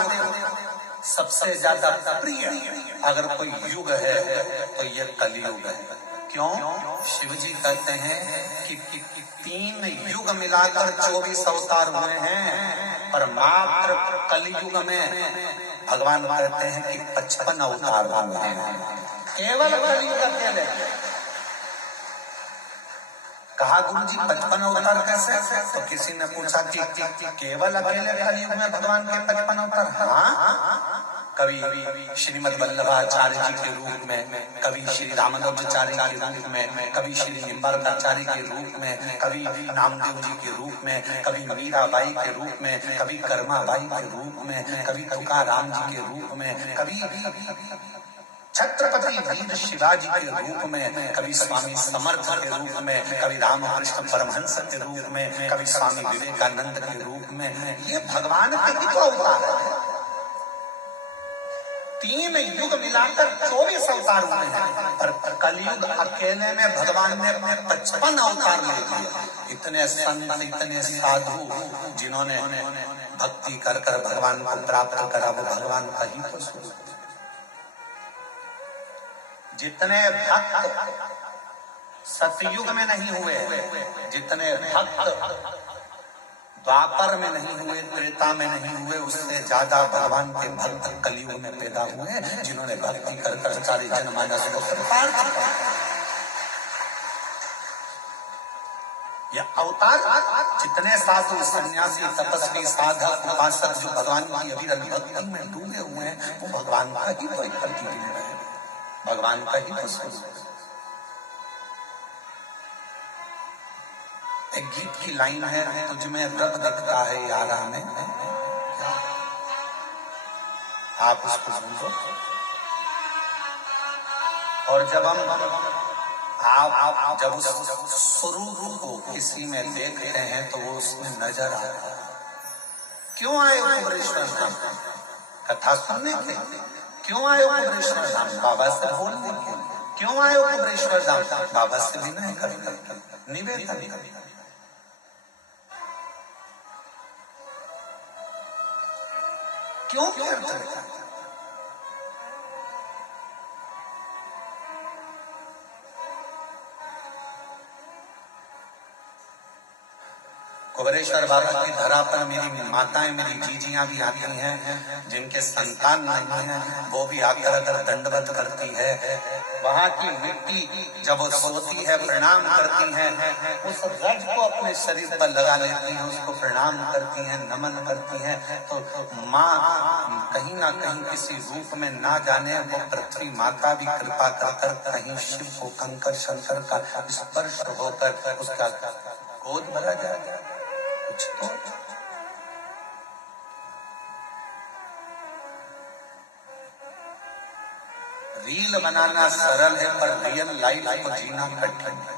सबसे ज्यादा प्रिय अगर कोई युग है तो ये कलयुग है। क्यों? शिव जी कहते हैं कि 3 युग मिलाकर 24 अवतार हुए हैं, पर मात्र कलयुग में भगवान कहते हैं कि 55 अवतार हुए हैं। केवल कलयुग अकेले। कहा गुरु जी 55 अवतार कैसे? तो किसी ने पूछा कि केवल अकेले कलयुग में भगवान के 55 अवतार? हाँ, कभी श्रीमद वल्लभाचार्य जी के रूप में, कभी श्री रामानुजाचार्य के रूप में, कभी श्री निम्बार्काचार्य के रूप में, कभी नामदेव जी के रूप में, कभी मीराबाई के रूप में, कभी कर्माबाई के रूप में, कभी तुकाराम जी के रूप में, कभी छत्रपति वीर शिवाजी के रूप में, कभी स्वामी समर्थ के रूप में, कभी रामकृष्ण परमहंस के रूप में, कभी स्वामी विवेकानंद के रूप में। ये भगवान के ही तो अवतार है। 3 युग मिलाकर 24 अवतार हुए हैं, पर कलयुग अकेले में भगवान ने अपने 55 अवतार ले लिए। इतने संत, इतने साधु जिन्होंने भक्ति कर कर भगवान को प्राप्त करा, वो भगवान का ही तो स्वरूप। जितने भक्त सतयुग में नहीं हुए, जितने भक्त द्वापर में नहीं हुए, त्रेता में नहीं हुए, उससे ज्यादा भगवान के भक्त कलयुग में पैदा हुए, जिन्होंने भक्ति कर कर सारे जनमानस को पार किया। यह अवतार जितने साधु, सन्यासी, तपस्वी, साधक, उपासक जो भगवान की अविरल भक्ति में डूबे हुए हैं, वो भगवान का ही तो एक प्रतिबिंब है, भगवान का ही तो स्वरूप। एक गीत की लाइन है, तुझमें रब दिखता है यारा में, आप उसको सुनो। और जब आप जब उस स्वरूप को किसी में देखते हैं तो वो उसमें नजर आता है। क्यों आए कुबरेश्वर धाम? कथा सुनने के। क्यों आए कुबरेश्वर धाम? बाबा से बोलने के। क्यों आए कुबरेश्वर धाम? बाबा से विनय करके, निवेदन करके। क्यों करते हैं? कुबेरेश्वर बाबा की धरा पर मेरी माताएं, मेरी जीजियां भी आती हैं, जिनके संतान नहीं है, वो भी आकर अगर दंडवत करती है, वहां की मिट्टी जब वो सोती है प्रणाम करती है, उस रज को अपने शरीर पर लगा लेती है, उसको प्रणाम करती है, नमन करती है, तो माँ कहीं ना कहीं किसी रूप में ना जाने वो पृथ्वी माता भी कृपा कर कहीं शिव को कंकर शंकर का स्पर्श होकर उसका गोद भरा जाए। कुछ तो रील बनाना सरल है पर रियल लाइफ को जीना कठिन है।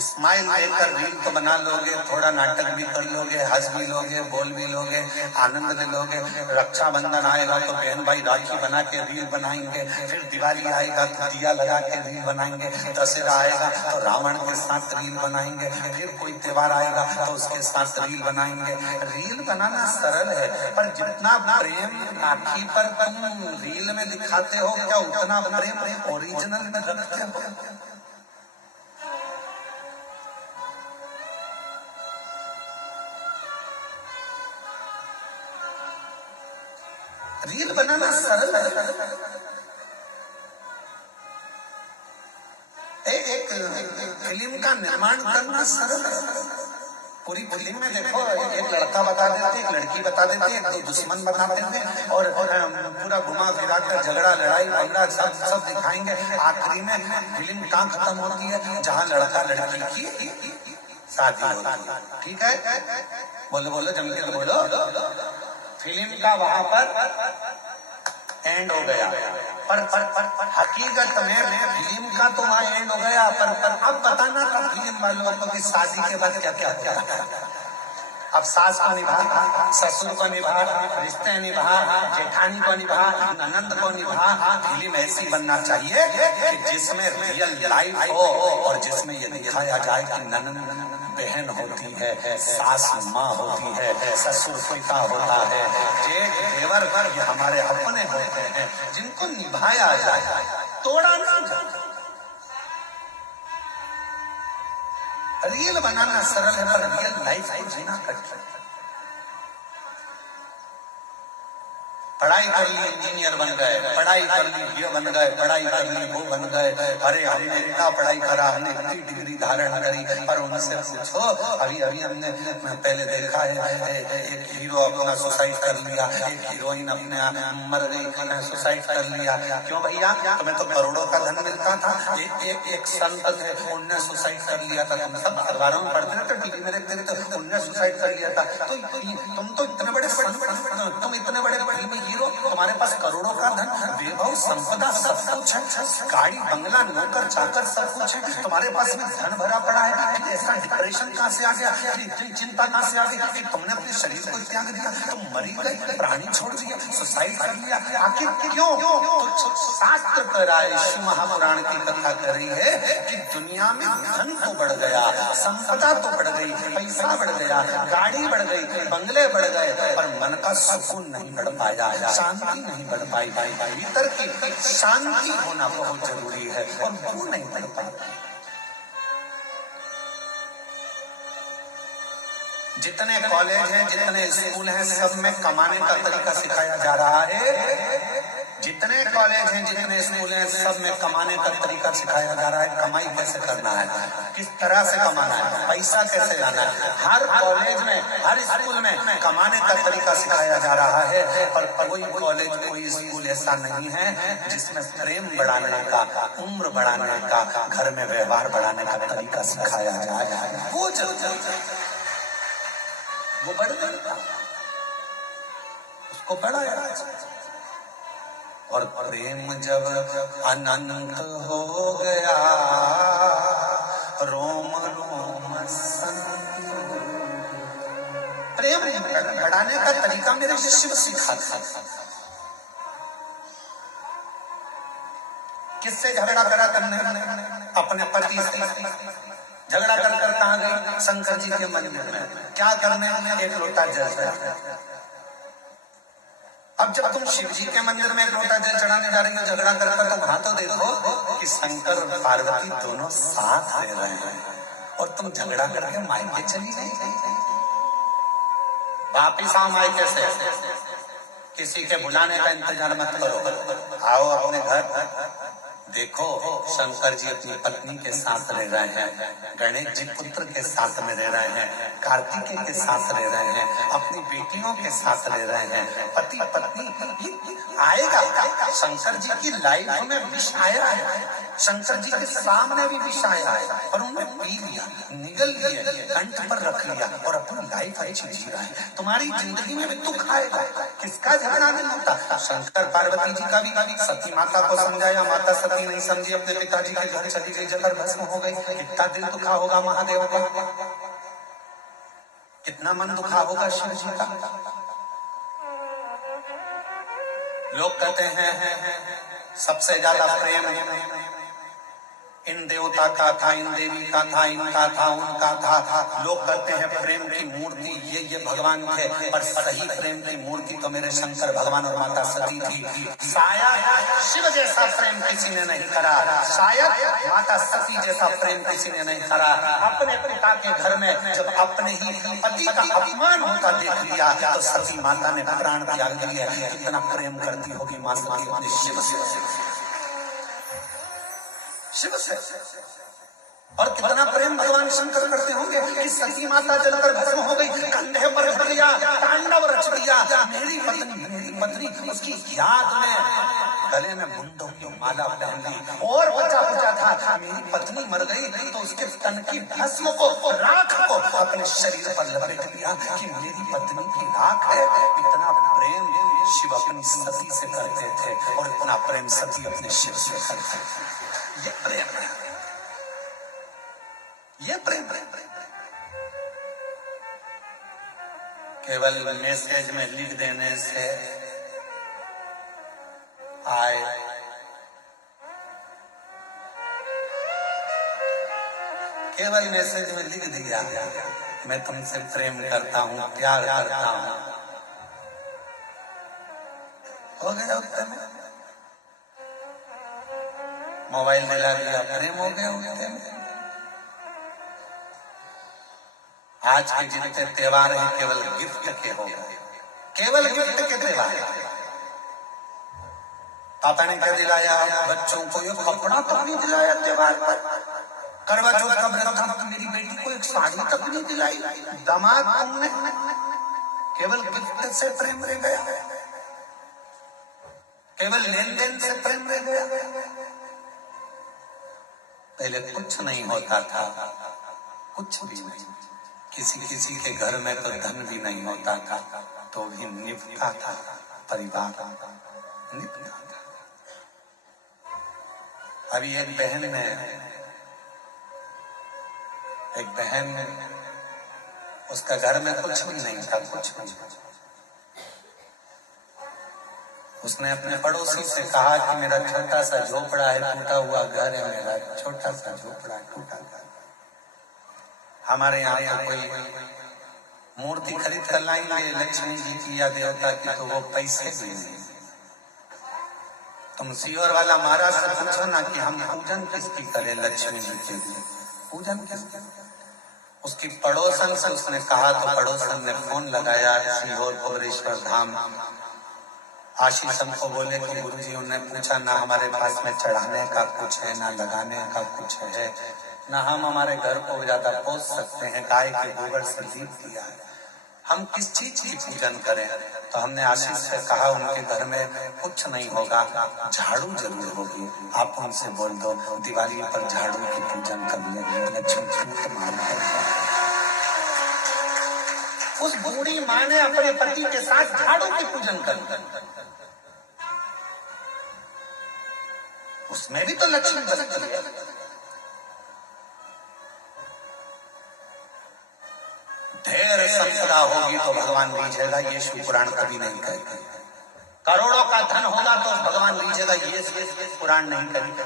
स्माइल देकर रील तो बना लोगे, थोड़ा नाटक भी कर लोगे, हंस भी लोगे, बोल भी लोगे, आनंद ले लोगे। रक्षाबंधन आएगा तो बहन भाई राखी बना के रील बनाएंगे, फिर दिवाली आएगा तो दिया लगा के रील बनाएंगे, दशहरा आएगा तो रावण के साथ रील बनाएंगे, फिर कोई त्योहार आएगा तो उसके साथ रील बनाएंगे। रील बनाना सरल है पर जितना प्रेम राखी पर तुम रील में दिखाते हो, क्या उतना प्रेम ओरिजिनल में रखते हो? रील बनाना सरल है। एक फिल्म का निर्माण करना सरल है। पूरी फिल्म में देखो, एक लड़का बता देते, एक लड़की बता देते, एक दो दुश्मन बता देते और पूरा घुमा फिरा कर झगड़ा लड़ाई पंगा सब दिखाएंगे। आखिरी में फिल्म कहाँ खत्म होती है? जहाँ लड़का लड़की की शादी होती है। ठीक है, बोलो बोलो जम के बोलो। फिल्म का वहां पर एंड हो गया, पर हकीकत में फिल्म का तो वहां एंड हो गया, पर अब बताना था फिल्म वालों को कि शादी के बाद क्या क्या क्या। अब सास को निभा, ससुर को निभा, रिश्ते निभा, जेठानी को निभा, ननंद को निभा। फिल्म ऐसी बनना चाहिए कि जिसमें रियल लाइफ हो और जिसमें ये दिखाया जाए कि ननंद बहन होती है, सास माँ होती है, ससुर पिता होता है, जेठ देवर ये हमारे अपने होते हैं, जिनको निभाया जाए, तोड़ा ना जाए। रील बनाना सरल है पर रियल लाइफ को जीना कठिन। पढ़ाई कर ली इंजीनियर बन गए, पढ़ाई कर ली ये बन गए, पढ़ाई कर ली वो बन गए। अरे हमने इतना पढ़ाई करा, हमने इतनी डिग्री धारण करी, पर उनसे पूछो अभी हमने पहले देखा है एक हीरो अपना सुसाइड कर लिया, एक हीरोइन अपने मर गई, सुसाइड कर लिया। क्यों भैया? तुम्हें तो करोड़ों का धन मिलता था। एक संत थे, उनने सुसाइड कर लिया था। तुम सब अखबारों में पढ़ते थे, टीवी में देखते थे, तो उनने सुसाइड कर लिया था। तो तुम तो इतने बड़े तुम इतने बड़े फिल्मी हीरो, तुम्हारे पास करोड़ों का धन, वैभव संपदा सब कुछ है, गाड़ी बंगला नौकर चाकर सब कुछ है, तुम्हारे पास भी धन भरा पड़ा है। ऐसा डिप्रेशन कहाँ से आ गया? इतनी चिंता कहाँ से आ गई? तुमने अपने शरीर को त्याग दिया, तुम मरी गई, प्राणी छोड़ दिया, सुसाइड कर लिया। आखिर क्यों? तो शास्त्र कह रहा है, शिव महापुराण की कथा कर रही है कि दुनिया में धन तो बढ़ गया, संपदा तो बढ़ गई, पैसा बढ़ गया, गाड़ी बढ़ गई, बंगले बढ़ गए, पर मन का सुकून नहीं बढ़ पाया, शांति नहीं बढ़ पाई। भीतर की शांति होना बहुत जरूरी है और वो नहीं बढ़ पाई। जितने कॉलेज हैं, जितने स्कूल हैं, सब में कमाने का तरीका सिखाया जा रहा है। जितने कॉलेज हैं, जितने स्कूल हैं, सब में कमाने का तरीका सिखाया जा रहा है। कमाई कैसे करना है, किस तरह से कमाना है, पैसा कैसे लाना है। हर कॉलेज में, हर स्कूल में कमाने का तरीका सिखाया जा रहा है, पर कोई कॉलेज, कोई स्कूल ऐसा नहीं है जिसमें प्रेम बढ़ाने का, उम्र बढ़ाने का, घर में व्यवहार बढ़ाने का तरीका सिखाया जाए। वो बढ़ गया, उसको बढ़ाया। और प्रेम जब अनंत हो गया, रोम रोम संत। प्रेम बढ़ाने का तरीका मेरे शिष्य सीखा था। किससे झगड़ा करा तुमने? अपने पति से। झगड़ा कर कहाँ गई? शंकर जी के मंदिर में। क्या करने? एक लोटा जल। अब जब तुम शिव जी के मंदिर में एक लोटा जल चढ़ाने जा रही हो झगड़ा कर, तो वहां तो देखो कि शंकर और पार्वती दोनों साथ दे रहे हैं। और तुम झगड़ा करके मायके चली गई। वापिस आओ मायके से, किसी के बुलाने का इंतजार मत करो, आओ अपने घर। देखो शंकर जी अपनी पत्नी के साथ रह रहे हैं, गणेश जी पुत्र के साथ में रह रहे हैं, कार्तिकेय के साथ रह रहे हैं, अपनी बेटियों के साथ रह रहे हैं, पति पत्नी। आएगा शंकर जी की लाइफ में विष आया है, शंकर जी के सामने भी विष आया है, और उन्होंने पी लिया, निगल लिए, कंठ पर रख लिया और अपनी लाइफ अच्छी जी रहा है। तुम्हारी जिंदगी में भी दुख आएगा, किसका झगड़ा नहीं होता। शंकर पार्वती जी का भी सती माता को समझाया, माता सती नहीं समझी, अपने पिताजी के घर चली गई, जलकर भस्म हो गई। कितना दिल दुखा होगा महादेव का, कितना मन दुखा होगा शिव जी का। लोग कहते हैं सबसे ज्यादा प्रेम इन देवता का था, इन देवी का था, इनका था, उनका था। लोग कहते हैं प्रेम की मूर्ति ये भगवान थे, पर सही प्रेम की मूर्ति तो मेरे शंकर भगवान और माता सती थी। शायद शिव जैसा प्रेम किसी ने नहीं करा, शायद माता सती जैसा प्रेम किसी ने नहीं करा। अपने पिता के घर में जब अपने ही पति का अपमान होता देख लिया तो सती माता ने प्राण त्याग दिया। कितना प्रेम करती होगी माँ सती अपने शिव से, और कितना प्रेम भगवान शंकर करते होंगे कि सती माता जलकर भस्म हो गई, कंधे पर रख लिया, तांडव रच दिया। मेरी पत्नी उसकी याद में गले में मुंडों की माला पहन ली, और बचा पूछा था मेरी पत्नी मर गई तो उसके तन की भस्म को, राख को अपने शरीर पर लपेट लिया कि मेरी पत्नी की राख है। इतना प्रेम शिव अपनी सती से करते थे, और इतना प्रेम सती अपने शिव से करते थे। ये प्रेम है, ये प्रेम। केवल मैसेज में लिख देने से आए, केवल मैसेज में लिख दिया मैं तुमसे प्रेम करता हूँ, प्यार करता हूँ, हो गया उत्तर में। मोबाइल दिला दिया, प्रेम हो गया उत्तर में। आज के जितने त्योहार हैं केवल गिफ्ट के हो गए, केवल गिफ्ट के त्योहार। पापा ने क्या दिलाया बच्चों को? ये कपड़ा तक नहीं दिलाया त्योहार पर। करवा चौथ का व्रत था तो मेरी बेटी को एक साड़ी तक नहीं दिलाई। दामाद तुमने केवल गिफ्ट से प्रेम रह गया, केवल लेन देन से प्रेम रह गया। पहले कुछ नहीं होता था, कुछ भी नहीं। किसी के घर में तो धन भी नहीं होता था तो भी निभता था, परिवार निभता था। अभी एक बहन उसका घर में कुछ भी नहीं था, कुछ भी। उसने अपने पड़ोसी से कहा कि मेरा छोटा सा झोपड़ा है, टूटा हुआ घर है, मेरा छोटा सा झोपड़ा टूटा घर। हमारे यहाँ कोई मूर्ति खरीद कर लाएंगे लक्ष्मी जी की या देवता की तो वो पैसे भी नहीं। तुम सीवर वाला महाराज से पूछो ना कि हम पूजन किसकी करें, लक्ष्मी जी के लिए पूजन किसकी? उसकी पड़ोसन से उसने कहा तो पड़ोसन ने फोन लगाया सीहोर भुवनेश्वर धाम। आशीष हमको बोले कि गुरुजी उन्होंने पूछा ना हमारे पास में चढ़ाने का कुछ है, ना लगाने का कुछ है, ना हम हमारे घर को ज्यादा पोस सकते हैं, गाय के गोबर से दीप दिया है, हम किस चीज की पूजन करें? तो हमने आशीष से कहा उनके घर में कुछ नहीं होगा, झाड़ू जरूर होगी, आप उनसे बोल दो दिवाली पर झाड़ू की पूजन कर लेंगे, लक्ष्मी। उस बूढ़ी माँ ने अपने पति के साथ झाड़ू की पूजन कर ली, उसमें भी तो लक्ष्मी बसती है। ढेर संपदा होगी तो भगवान लीजिएगा, ये शिव पुराण कभी नहीं कहते। करोड़ों का धन होगा तो भगवान लीजिएगा, ये पुराण नहीं कहते।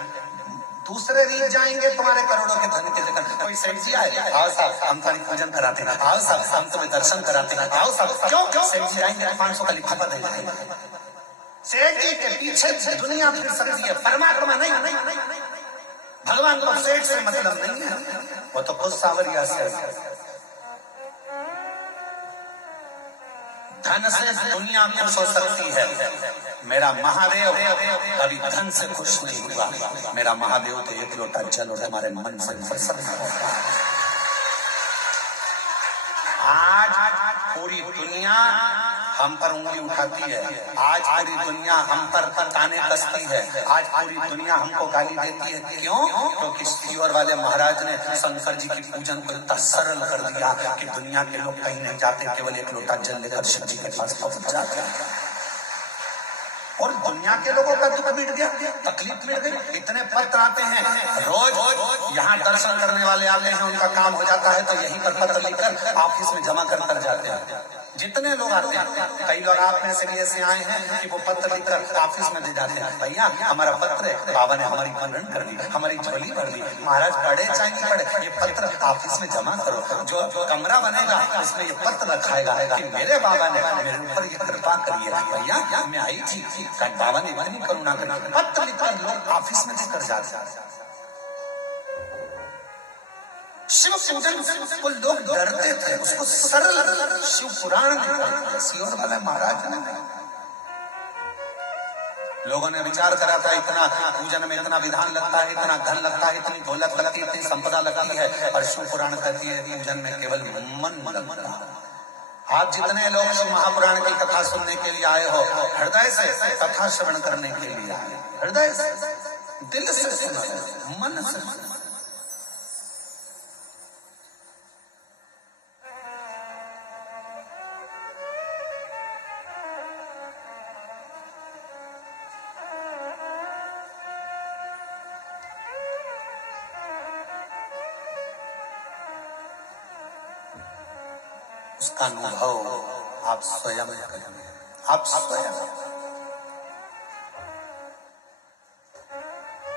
दूसरे रीत जाएंगे तुम्हारे करोड़ों के धन के जगह। कोई सेठ जी आए, आओ साहब हम तुम्हारी पूजन कराते हैं, आओ साहब हम तुम्हें दर्शन कराते हैं, आओ साहब। क्यों सेठ जी आएंगे तो 500 का लिफाफा दे देंगे। सेठ जी के पीछे दुनिया फिर सकती है, परमात्मा नहीं। भगवान को सेठ से मतलब नहीं है, वो तो खुद सावरिया से है। धन से दुनिया खुश हो सकती है, मेरा महादेव कभी धन से खुश नहीं हुआ। मेरा महादेव तो एक लोटा जल और हमारे मन से प्रसन्न होता है। आज पूरी दुनिया हम पर उंगली उठाती है, आज पूरी दुनिया हम पर ताने कसती है, आज पूरी दुनिया हमको गाली देती है। क्यों? क्योंकि सीवर वाले महाराज ने शंकर जी की पूजन को इतना सरल कर दिया कि दुनिया के लोग कहीं नहीं जाते, केवल एक लोटा जल लेकर शिव जी के पास पहुंच जाते हैं और दुनिया के लोगों का दुख मिट गया, तकलीफ मिट गई। इतने पत्र आते हैं रोज, यहाँ दर्शन करने वाले आते हैं, उनका काम हो जाता है तो यहीं पर पत्र लिखकर ऑफिस में जमा कर जाते हैं। जितने लोग आते हैं, कई लोग आप में से भी ऐसे आए हैं कि वो पत्र लिखकर ऑफिस में दे जाते हैं, भैया हमारा पत्र है, बाबा ने हमारी पूर्ण कर दी, हमारी झोली भर दी, महाराज पढ़े चाहे नहीं पढ़े, ये पत्र ऑफिस में जमा करो। जो कमरा बनेगा उसमें ये पत्र रखाएगा कि मेरे बाबा ने मेरे ऊपर ये कृपा करी है, भैया मैं आई थी, बाबा ने इतनी करुणा करी। पत्र लिखकर लोग ऑफिस में देकर जाते हैं। शिव पूजन को लोग डरते थे, उसको सरल शिव पुराण में सीवर वाले महाराज ने, लोगों ने विचार करा था इतना पूजन में इतना विधान लगता है, इतना धन लगता है, इतनी दौलत लगती है, इतनी संपदा लगती है, और शिव पुराण कहती है पूजन में केवल मन लगता है। आप जितने लोग शिव महापुराण की कथा सुनने के लिए आए हो, हृदय से कथा श्रवण करने के लिए आए, हृदय से, दिल से सुनो, मन से। उसका अनुभव आप स्वयं करेंगे, आप स्वयं।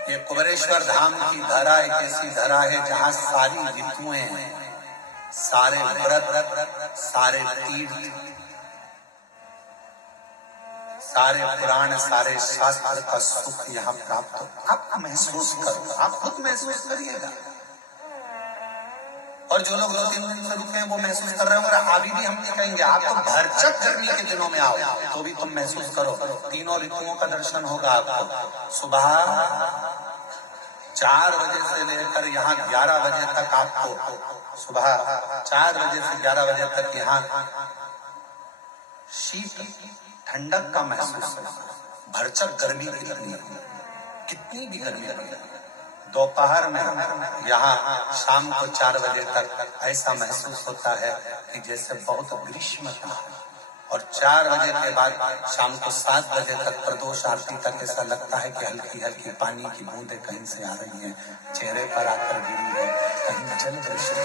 ये कुबेरेश्वर धाम की धरा एक ऐसी धरा है जहां सारी ऋतुएं, सारे व्रत, सारे तीर्थ, सारे पुराण, सारे शास्त्र का सुख यहाँ प्राप्त हो। आप महसूस करो, आप खुद महसूस करिएगा। और जो लोग 2-3 दिन से रुके हैं वो महसूस कर रहे होंगे, अभी भी हम ये कहेंगे आप तो भरचक गर्मी के दिनों में आओ तो भी तुम महसूस करो। तीनों ऋतुओं का दर्शन होगा आपको। सुबह 4 बजे से लेकर यहाँ 11 बजे तक आपको, सुबह 4 बजे से 11 बजे तक यहाँ शीत ठंडक का महसूस होगा। भरचक गर्मी कितनी भी गर्मी लगे, दोपहर में यहाँ शाम को 4 बजे तक ऐसा महसूस होता है कि जैसे बहुत ग्रीष्म था, और 4 बजे के बाद शाम को 7 बजे तक प्रदोष आरती तक ऐसा लगता है कि हल्की हल्की पानी की बूंदें कहीं से आ रही हैं, चेहरे पर आकर गिरी है, कहीं जल दर्शन,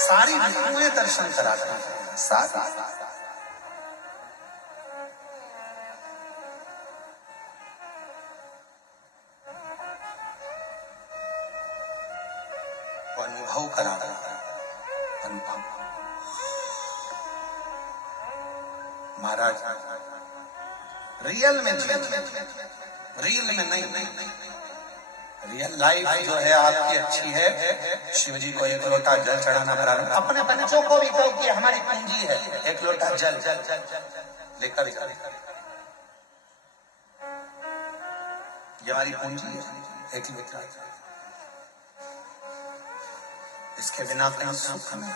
सारी ऋतुएं दर्शन कराती हैं, सारी। अनुभव करा, अनुभव। महाराज रियल में नहीं, रियल लाइफ जो है आपकी अच्छी है। शिव जी को 1 लोटा जल चढ़ाना प्रारंभ, अपने बच्चों को भी कहो कि हमारी पूंजी है, 1 लोटा जल लेकर, ये हमारी पूंजी है, 1 लोटा। इसके बिना कहीं सुख नहीं।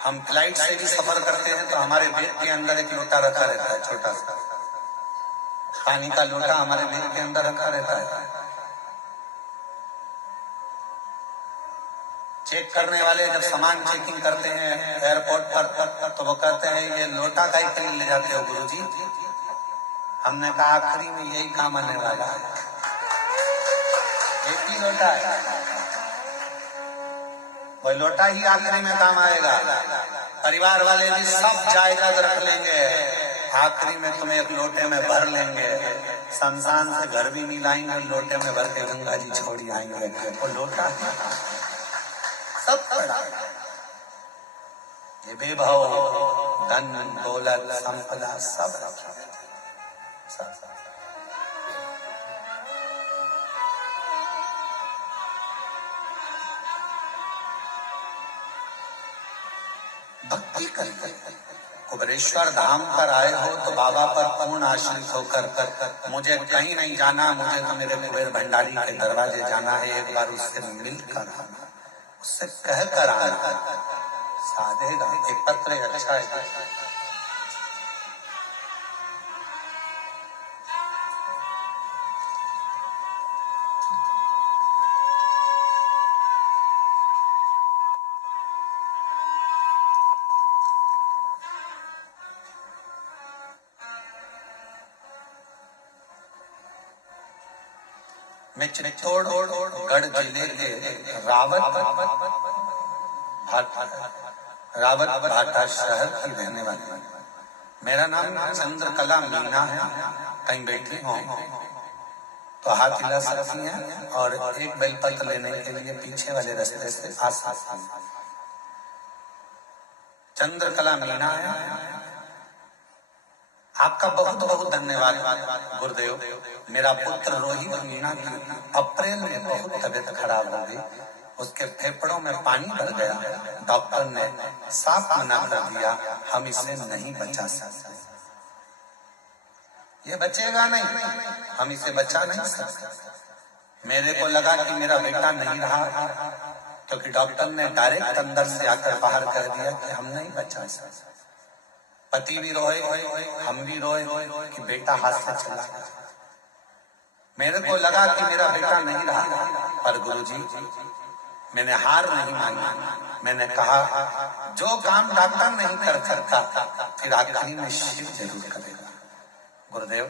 हम फ्लाइट से भी सफर करते हैं तो हमारे बैग के अंदर 1 लोटा रखा रहता है, छोटा सा पानी का लोटा हमारे बैग के अंदर रखा रहता है। चेक करने वाले जब सामान चेकिंग करते हैं एयरपोर्ट पर तो वो कहते हैं ये लोटा का ही ले जाते हो गुरुजी। हमने कहा आखिरी में यही काम आने वाला है, 1 ही लोटा है, वो लोटा ही आखिरी में काम आएगा। परिवार वाले भी सब जायदाद रख लेंगे, आखिरी में तुम्हें 1 लोटे में भर लेंगे, शमशान से घर भी नहीं लाएंगे, लोटे में भर के गंगा जी छोड़ी आएंगे। वो लोटा सब पड़ा, ये बेभाव धन दौलत संपदा सब भक्ति करके कुबेरेश्वर धाम पर आए हो तो बाबा पर पूर्ण आश्रित होकर मुझे कहीं नहीं जाना, मुझे तो मेरे कुबेर भंडारी के दरवाजे जाना है, एक बार उससे मिलकर आना, उससे कहकर आना, साधेगा। एक पत्र अच्छा है। मैं चित्तौड़गढ़ जिले के रावत भाटा शहर की रहने वाली हूँ। मेरा नाम चंद्रकला मीना है। कहीं बैठी हो तो हाथ हिला सकती हैं और एक बेलपत्र लेने के लिए पीछे वाले रास्ते से आ सकती हैं। चंद्रकला मीना है। आपका बहुत बहुत धन्यवाद गुरुदेव। मेरा पुत्र रोहित मीना की अप्रैल में बहुत तबीयत खराब हो गई, उसके फेफड़ों में पानी भर गया। डॉक्टर ने साफ मना कर दिया, हम इसे नहीं बचा सकते, ये बचेगा नहीं, हम इसे बचा नहीं सकते। मेरे को लगा कि मेरा बेटा नहीं रहा, क्योंकि डॉक्टर ने डायरेक्ट अंदर से आकर बाहर कर दिया कि हम नहीं बचा सकते। पति भी रोए, हम भी रोए कि बेटा हाथ से चला गया। मेरे को लगा कि मेरा बेटा नहीं रहा, पर गुरुजी मैंने हार नहीं मानी। मैंने कहा जो काम डॉक्टर नहीं कर सकता फिर आखिरी में शिव जरूर करेगा। गुरुदेव,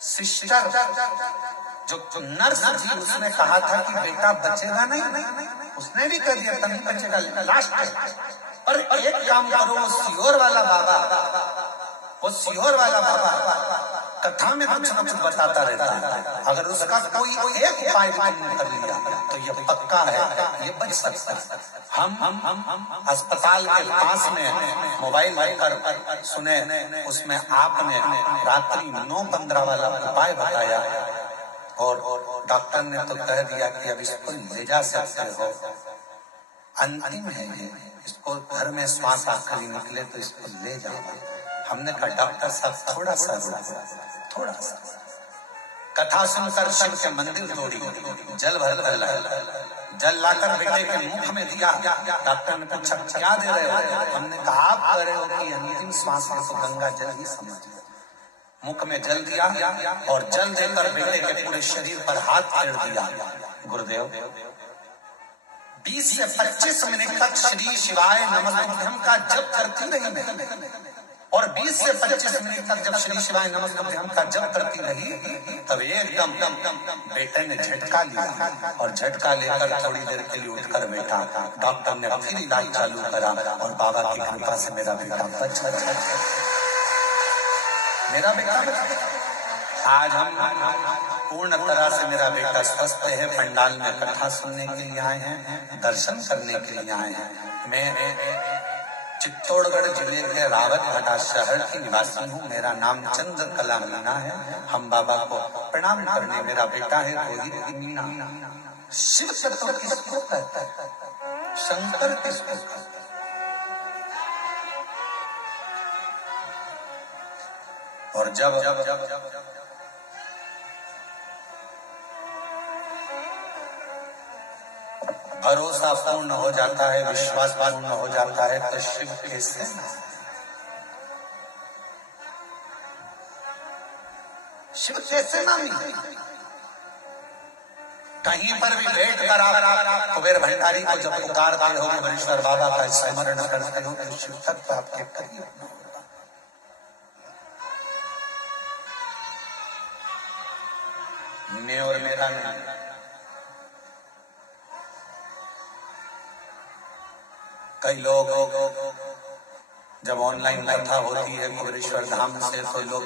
सिस्टर जो नर्स जी, उसने कहा था कि बेटा बचेगा नहीं, उसने भी कह दिया तभी बचेगा, लास्ट। और एक काम करो, वो सियोर वाला बाबा कथा में कुछ न कुछ बताता रहता है। अगर उसका कोई एक उपाय तुमने कर लिया तो ये पक्का है, ये बच सकता है। हम अस्पताल के पास में मोबाइल रखकर सुने, उसमें आपने रात्रि 9:15 वाला उपाय बताया और डॉक्टर ने तो कह दिया कि अब इसको ले जा सकते हो, अंतिम है ये, इसको घर में श्वास आखिरी निकले तो इसको ले जाओ। हमने कहा डॉक्टर साहब थोड़ा सा कथा सुनकर शिव के मंदिर तोड़ी, जल भर जल लाकर बेटे के मुख में दिया। डॉक्टर ने पूछा क्या दे रहे हो? हमने कहा आप कह रहे हो कि अंतिम श्वास है तो गंगा जल ही समझ। मुख में जल दिया और जल देकर बेटे के पूरे शरीर पर हाथ फेर दिया। गुरुदेव, 20 से 25 मिनट तक श्री शिवाय नमस्तुभ्यम का जप करती रही मैं, और 20 से 25 मिनट तक जब श्री शिवाय नमस्तुभ्यम का जप करती रही तब एकदम बेटे ने झटका लिया और झटका लेकर थोड़ी देर के लिए उठकर बैठा। डॉक्टर ने फिर इलाज चालू करा और बाबा की कृपा से मेरा बेटा बच गया। मेरा बेटा आज हम पूर्ण तरह से, मेरा बेटा स्वस्थ है। पंडाल में कथा सुनने के लिए आए हैं, दर्शन करने के लिए आए हैं। मैं चित्तौड़गढ़ जिले के रावत भाटा शहर की निवासी हूँ। मेरा नाम चंद्रकला मीना है। हम बाबा को प्रणाम करने, मेरा बेटा है रोहित मीना। शिव तत्व किसको कहता है? शंकर किसको कहता है? और जब भरोसा पूर्ण हो जाता है, विश्वास पूर्ण हो जाता है तो शिव कैसे ना मिले। कहीं पर भी बैठ कर आप कुबेर भंडारी को जब पुकारते हो, कुबेरेश्वर बाबा का स्मरण करते हो तो शिव तत्व आपके करीब होगा। मैं और मेरा नहीं, कई लोग जब ऑनलाइन कथा होती है कुबेरेश्वर धाम से तो लोग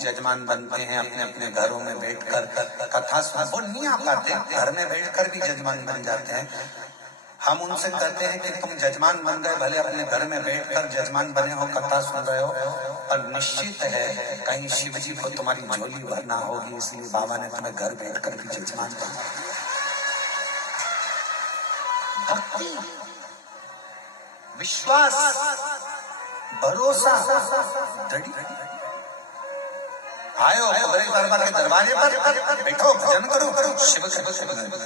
जजमान बनते हैं, अपने अपने घरों में बैठकर कथा सुन। वो नहीं आ पाते, घर में बैठकर भी जजमान बन जाते हैं। हम उनसे कहते हैं कि तुम जजमान बन गए, भले अपने घर में बैठकर जजमान बने हो, कथा सुन रहे हो, और निश्चित है कहीं शिव जी को तुम्हारी झोली भरना होगी, इसलिए बाबा ने तुम्हें घर बैठकर भी जजमान बनाया। विश्वास, भरोसा, दृढ़ आयो बड़े बाबा के दरवाजे पर बैठो, भजन करो, शिव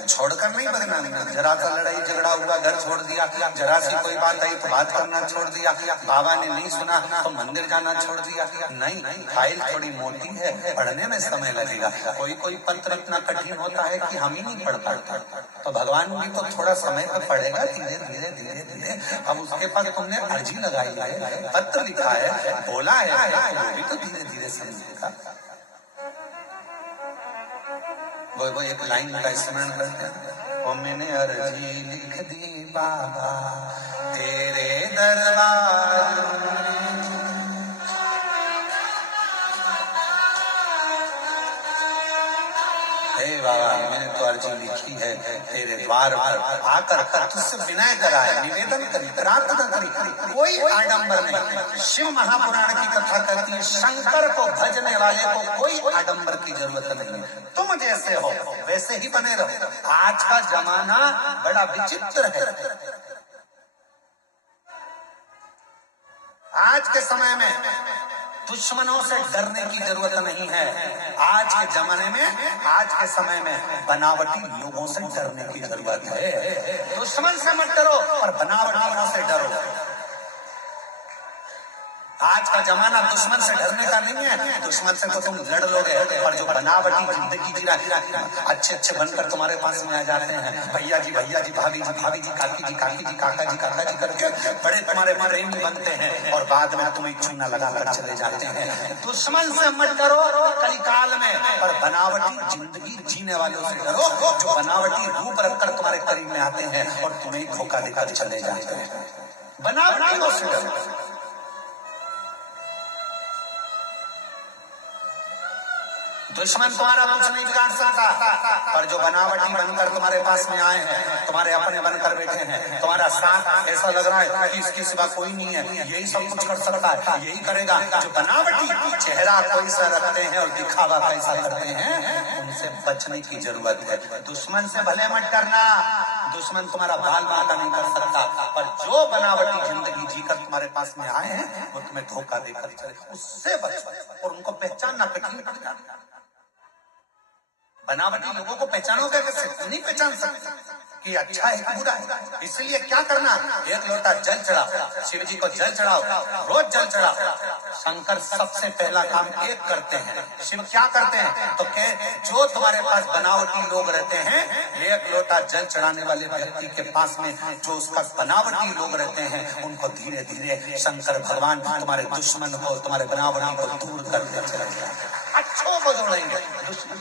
छोड़कर नहीं भगना। जरा सा लड़ाई झगड़ा हुआ, घर छोड़ दिया, जरा सी कोई बात आई तो बात करना छोड़ दिया, बाबा ने नहीं सुना तो मंदिर जाना छोड़ दिया। नहीं, फाइल थोड़ी मोटी है, पढ़ने में समय लगेगा। कोई पत्र इतना कठिन होता है कि हम ही नहीं पढ़ पाते, तो भगवान भी तो थोड़ा समय पर पढ़ेगा, धीरे धीरे धीरे धीरे। अब उसके पास तुमने अर्जी लगाई है, पत्र लिखा है, बोला है, वो भी तो धीरे धीरे समझेगा। वो एक लाइन का स्मरण करते हैं, ओ मैंने अर्जी लिख दी बाबा तेरे दरबार, हे बाबा मैंने तो अर्जी लिखी है तेरे द्वार पर आकर तुझसे विनय करा है, निवेदन करी, प्रार्थना करी, कोई आडंबर नहीं। शिव महापुराण की कथा कहती है शंकर को भजने वाले को कोई आडंबर की जरूरत नहीं है। तुम जैसे हो वैसे ही बने रहो। आज का जमाना बड़ा विचित्र है। आज के समय में दुश्मनों से डरने की जरूरत नहीं है। आज के जमाने में, आज के समय में बनावटी लोगों से डरने की जरूरत है। दुश्मन से मत डरो और बनावटियों से डरो। आज का जमाना दुश्मन से डरने का नहीं है। दुश्मन से तो तुम लड़ लोगे, और जो बनावटी जिंदगी जी रहा, अच्छे बनकर तुम्हारे पास में आ जाते हैं, भैया जी, भाभी जी, काकी जी, काका जी करके बड़े तुम्हारे प्रेमी बनते हैं, और बाद में तुम्हें चूना लगाकर चले जाते हैं। दुश्मन से मत डरो कलिकाल में, और बनावटी जिंदगी जीने वालों से डरो, जो बनावटी रूप रखकर तुम्हारे करीब में आते हैं और तुम्हें धोखा देकर चले जाते हैं। बनावटियों से डरो। दुश्मन तुम्हारा कुछ नहीं बिगाड़ सकता, पर जो बनावटी बनकर तुम्हारे पास में आए हैं, तुम्हारे अपने बनकर बैठे हैं, तुम्हारा साथ ऐसा लग रहा है कि इसके सिवा कोई नहीं है, यही सब कुछ कर सकता है, यही करेगा। जो बनावटी चेहरा कोई सा रखते हैं और दिखावा कैसा करते हैं, उनसे बचने की जरूरत है। दुश्मन से भले मत डरना, दुश्मन तुम्हारा बाल बांका नहीं कर सकता, पर जो बनावटी जिंदगी जीकर तुम्हारे पास में आए हैं वो तुम्हें धोखा देकर चले, उससे बचो। और उनको पहचानना कठिन पड़ जाता है। बनावटी लोगों को पहचानोगे कैसे? नहीं पहचान सकते कि अच्छा है कि बुरा है। इसलिए क्या करना, एक लोटा जल चढ़ाओ, शिव जी को जल चढ़ाओ, रोज जल चढ़ाओ। शंकर सबसे पहला काम एक करते हैं। शिव क्या करते हैं तो के जो तुम्हारे पास बनावटी लोग रहते हैं, एक लोटा जल चढ़ाने वाले व्यक्ति के पास में जो उसका बनावटी लोग रहते हैं, उनको धीरे धीरे शंकर भगवान तुम्हारे दुश्मन को, तुम्हारे बनावटी को दूर करते चले जाएंगे, अच्छों को जोड़ेंगे। दुश्मन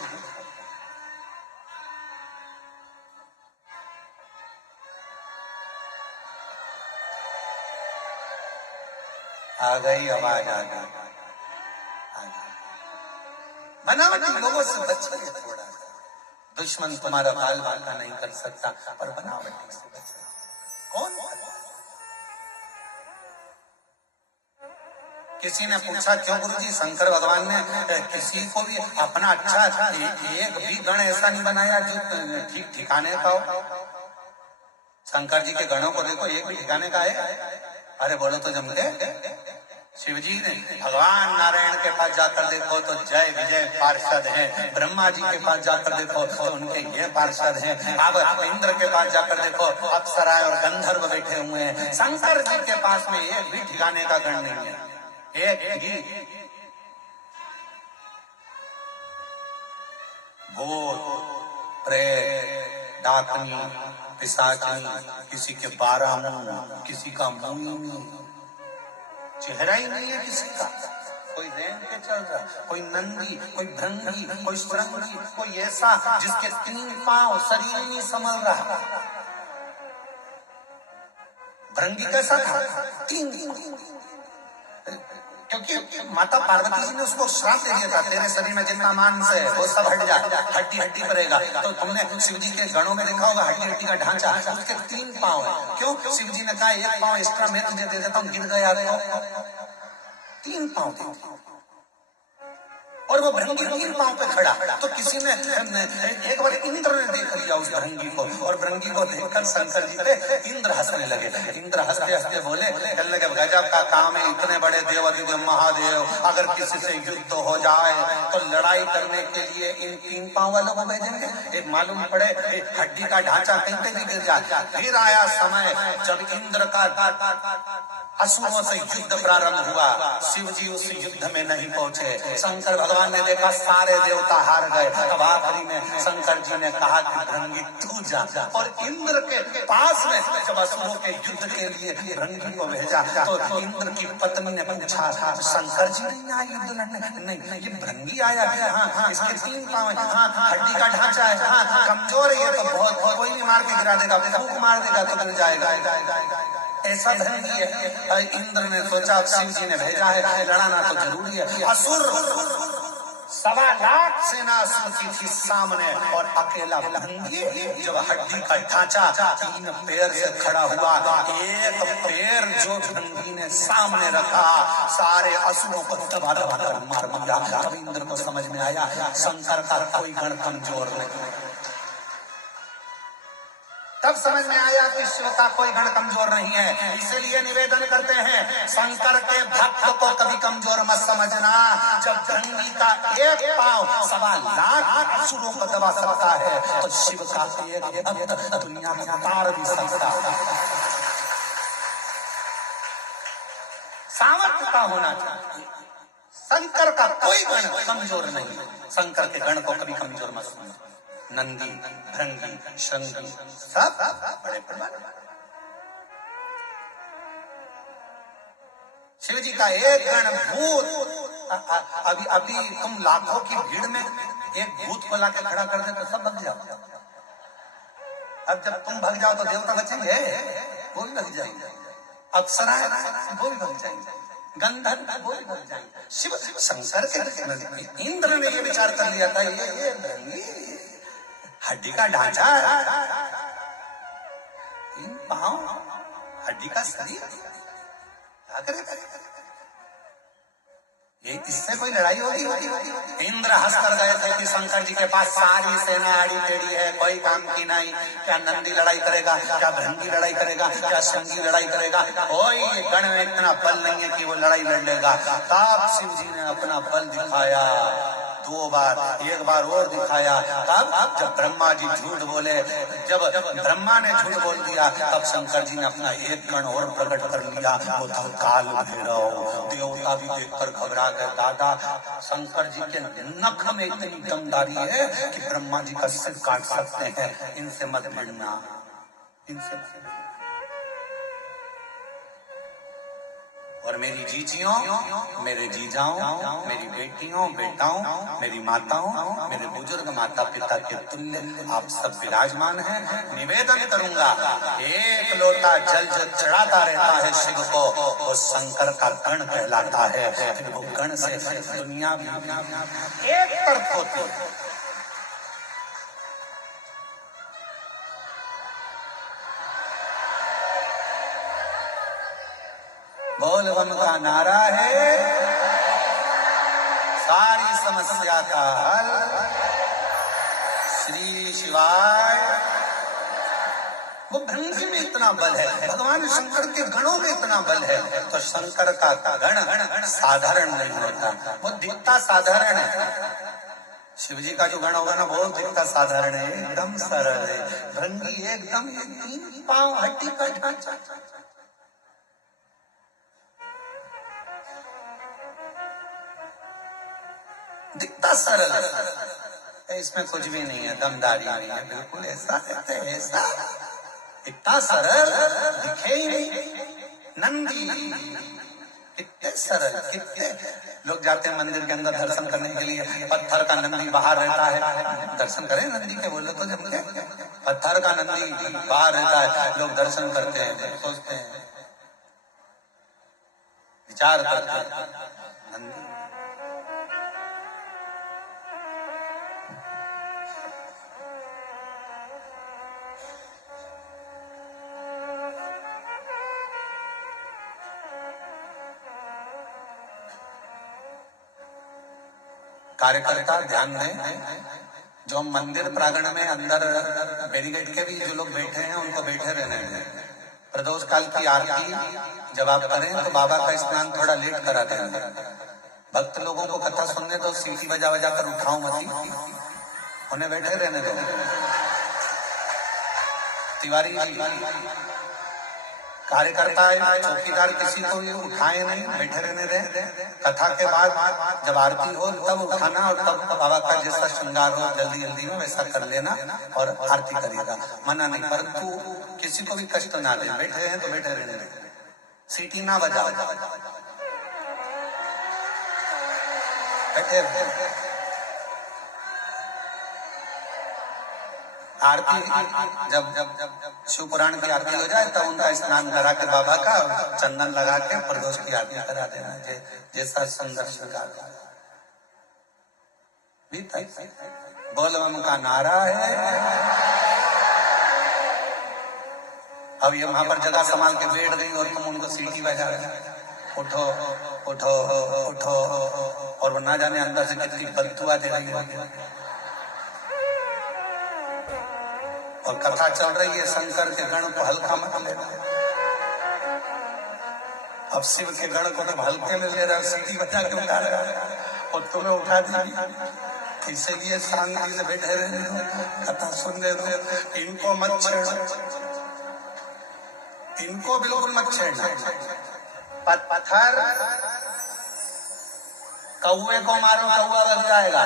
आ गई, आवाज आ गई। बनावटी लोगों से बचिए थोड़ा। दुश्मन तुम्हारा बाल बांका नहीं कर सकता, पर बनावटी से बचना। कौन? किसी ने पूछा क्यों गुरुजी शंकर भगवान ने किसी को भी अपना अच्छा एक भी गण ऐसा नहीं बनाया जो ठीक ठिकाने का हो? शंकर जी के गणों को देखो, एक भी ठिकाने का है? अरे बोलो तो जम के। शिव जी ने भगवान नारायण के पास जाकर देखो तो जय विजय पार्षद हैं, ब्रह्मा जी के पास जाकर देखो तो उनके ये पार्षद हैं, अब इंद्र के पास जाकर देखो अप्सराएं और गंधर्व बैठे हुए हैं। शंकर जी के पास में एक भी ठिकाने का गण नहीं है, एक भी। भूत, प्रेत, डाकनी, पिशाचनी, किसी के 12 मुंह, किसी का मुंह, चेहरा ही नहीं है किसी का। कोई रेंग पे चल रहा, कोई नंदी, कोई भृंगी, कोई सुरंगी, कोई ऐसा जिसके 3 पांव, शरीर नहीं संभल रहा। भृंगी कैसा था? 3। क्योंकि माता पार्वती जी ने उसको श्राप दे दिया था, तेरे शरीर में जितना मांस है वो सब हट जाए, हड्डी हड्डी पड़ेगा। तो तुमने शिव जी के गणों में देखा होगा हड्डी हड्डी का ढांचा, उसके 3 पांव है। क्यों? शिव जी ने कहा 1 पांव एक्स्ट्रा मैं तुझे दे देता हूँ, गिर गया तो 3 पांव दे। और वो भृंगी 3 पांव पे खड़ा। तो किसी ने एक बार इंद्र ने देख लिया उस भृंगी को, और भृंगी को देखकर शंकर जी पे इंद्र हंसने लगे। इंद्र हंसते हंसते बोले, कहने लगे गजब का काम है, इतने बड़े देव महादेव, अगर किसी से युद्ध हो जाए तो लड़ाई करने के लिए इन 3 पांव वालों को भेजेंगे? एक मालूम पड़े हड्डी का ढांचा कहीं पे भी गिर जाए। फिर आया समय जब इंद्र का असुरों से युद्ध प्रारंभ हुआ। शिव जी उस युद्ध में नहीं पहुंचे। शंकर भगवान ने देखा सारे देवता हार गए। अब आखिरी में शंकर जी ने कहा कि भृंगी तू जा, और इंद्र के पास में जब असुरों के युद्ध के लिए भृंगी को भेजा तो इंद्र की पत्नी ने पूछा, शंकर जी नहीं आए युद्ध लड़ने? नहीं, ये भृंगी आया है। हाँ, इसके 3 पांव है, हाँ, हड्डी का ढांचा है, हाँ, कमजोर है, ये तो बहुत कोई भी मार के गिरा देगा, फूंक मार देगा तो गिर जाएगा। ऐसा भृंगी है। इंद्र ने सोचा शिव जी ने भेजा है, लड़ाना तो जरूरी है। असुर 1.25 लाख सेना असुर की थी सामने, और अकेला भृंगी जब हड्डी का ढांचा 3 पैर से खड़ा हुआ, एक पैर जो भृंगी ने सामने रखा, सारे असुरों को दबा दबा कर मार दिया। तब इंद्र को समझ में आया शंकर का कोई गण कमजोर नहीं। तब समझ में आया कि शिव का कोई गण कमजोर नहीं है। इसलिए निवेदन करते हैं, शंकर के भक्त को कभी कमजोर मत समझना। जब भृंगी का एक पांव 1.25 लाख असुरों को दबा सकता है, तो शिव का एक भक्त दुनिया में तार भी सकता है। सामर्थ्य का होना चाहिए। शंकर का कोई गण कमजोर नहीं। शंकर के गण को कभी कमजोर मत समझो। नंदी, भृंगी, शृंगी सब बड़े प्रमाण। शिव जी का एक गण भूत, अभी तुम लाखों की भीड़ में एक भूत को लाके खड़ा कर दे तो सब भग जाओ। अब जब तुम भग जाओ तो देवता बचेंगे? वो भी भग जाएंगे। अप्सराएं वो भी भग जाएंगे। गंधर्व वो भी भग जाएंगे। शिव शंकर के इंद्र ने ये विचार कर लिया था, ये हड्डी का ढांचा, 3 पांव, हड्डी का शरीर, क्या करेगा? ये इससे कोई लड़ाई होगी? इंद्र हंस कर गए थे कि शंकर जी के पास सारी सेना आड़ी टेढ़ी है, कोई काम की नहीं। क्या नंदी लड़ाई करेगा? क्या भृंगी लड़ाई करेगा? क्या शंगी लड़ाई करेगा? कोई गण में इतना बल नहीं है कि वो लड़ाई लड़ लेगा। तब शिव जी ने अपना बल दिखाया 2 बार, एक बार और दिखाया। तब जब ब्रह्मा जी झूठ बोले, जब ब्रह्मा ने झूठ बोल दिया, तब शंकर जी ने अपना एक गण और प्रकट कर लिया। वो था काल भैरव। देवता भी देखकर घबरा गए। दादा, शंकर जी के नख में इतनी दमदारी है कि ब्रह्मा जी का सिर काट सकते हैं। इनसे मत भिड़ना, इनसे। और मेरी जीजियों, मेरे जीजाओं, मेरी बेटियों, बेटाओं, मेरी माताओं, मेरे बुजुर्ग माता पिता के तुल्य आप सब विराजमान हैं। निवेदन करूंगा, एक लोटा जल जो चढ़ाता रहता है शिव को, वो शंकर का गण कहलाता है। फिर वो गण से दुनिया भी एक तरफ होती है। बोल बम का नारा है, सारी समस्या का हल। श्री शिवाय। वो भृंगी में इतना बल है, भगवान शंकर के गणों में इतना बल है, तो शंकर का गण साधारण नहीं होता, वो दिखता साधारण है। शिव जी का जो गण होगा ना, वो दिखता साधारण है, एकदम सरल है। भृंगी एकदम 3 पांव, हड्डी का ढांचा, दिखता सरल है। इसमें कुछ भी नहीं है, दमदारी नहीं है, बिल्कुल ऐसा रहते हैं, ऐसा इतना सरल दिखे ही नहीं। नंदी कितने सरल, कितने लोग जाते हैं मंदिर के अंदर दर्शन करने के लिए, पत्थर का नंदी बाहर रहता है। दर्शन करें नंदी के, बोलो तो जब पत्थर का नंदी बाहर रहता है, लोग दर्शन करते हैं, सोचते हैं, विचार करते हैं, नंदी कार्यकर्ता ध्यान दें, जो मंदिर प्रांगण में अंदर बैरिकेड के भी जो लोग बैठे हैं उनको बैठे रहने दें। प्रदोष काल की आरती जब आप करें तो बाबा का स्नान थोड़ा लेट कराते हैं। भक्त लोगों को कथा सुनने तो सीटी बजा बजा कर उठाओ मत, उन्हें बैठे रहने दो। तिवारी कार्यकर्ता चौकीदार किसी को भी उठाए नहीं, बैठे रहने दें। कथा के बाद जब आरती हो तब उठाना और तब बाबा का जैसा श्रृंगार हो जल्दी जल्दी में वैसा कर लेना और आरती करिएगा, मना नहीं। परंतु किसी को भी कष्ट ना दे, बैठे हैं तो बैठे रहने दें, सीटी ना बजाओ, बैठे रहे। आरती जब शिव पुराण की आरती हो जाए तब उनका स्नान करा के बाबा का चंदन लगा के प्रदोष की आरती करा देना, जैसा सुंदर श्रृंगार बोल बम का नारा है। अब ये वहां पर जगह संभाल के बैठ गई और तुम उनको सीटी बजा रहे, उठो उठो उठो, और वो ना जाने अंदर से कितनी बददुआ दे रही होगी। और कथा चल रही है, शंकर के गण को हल्का मत लेना। अब शिव के गण को जब हल्के में ले रहा, सीटी बजा के उठा रहा और तुम्हें उठा दी, इसलिए शांति से बैठे रहे, कथा सुनने दो। इनको मत छेड़ो, इनको बिल्कुल मत छेड़ना। पत्थर कौवे को मारो, कौवा भग जाएगा,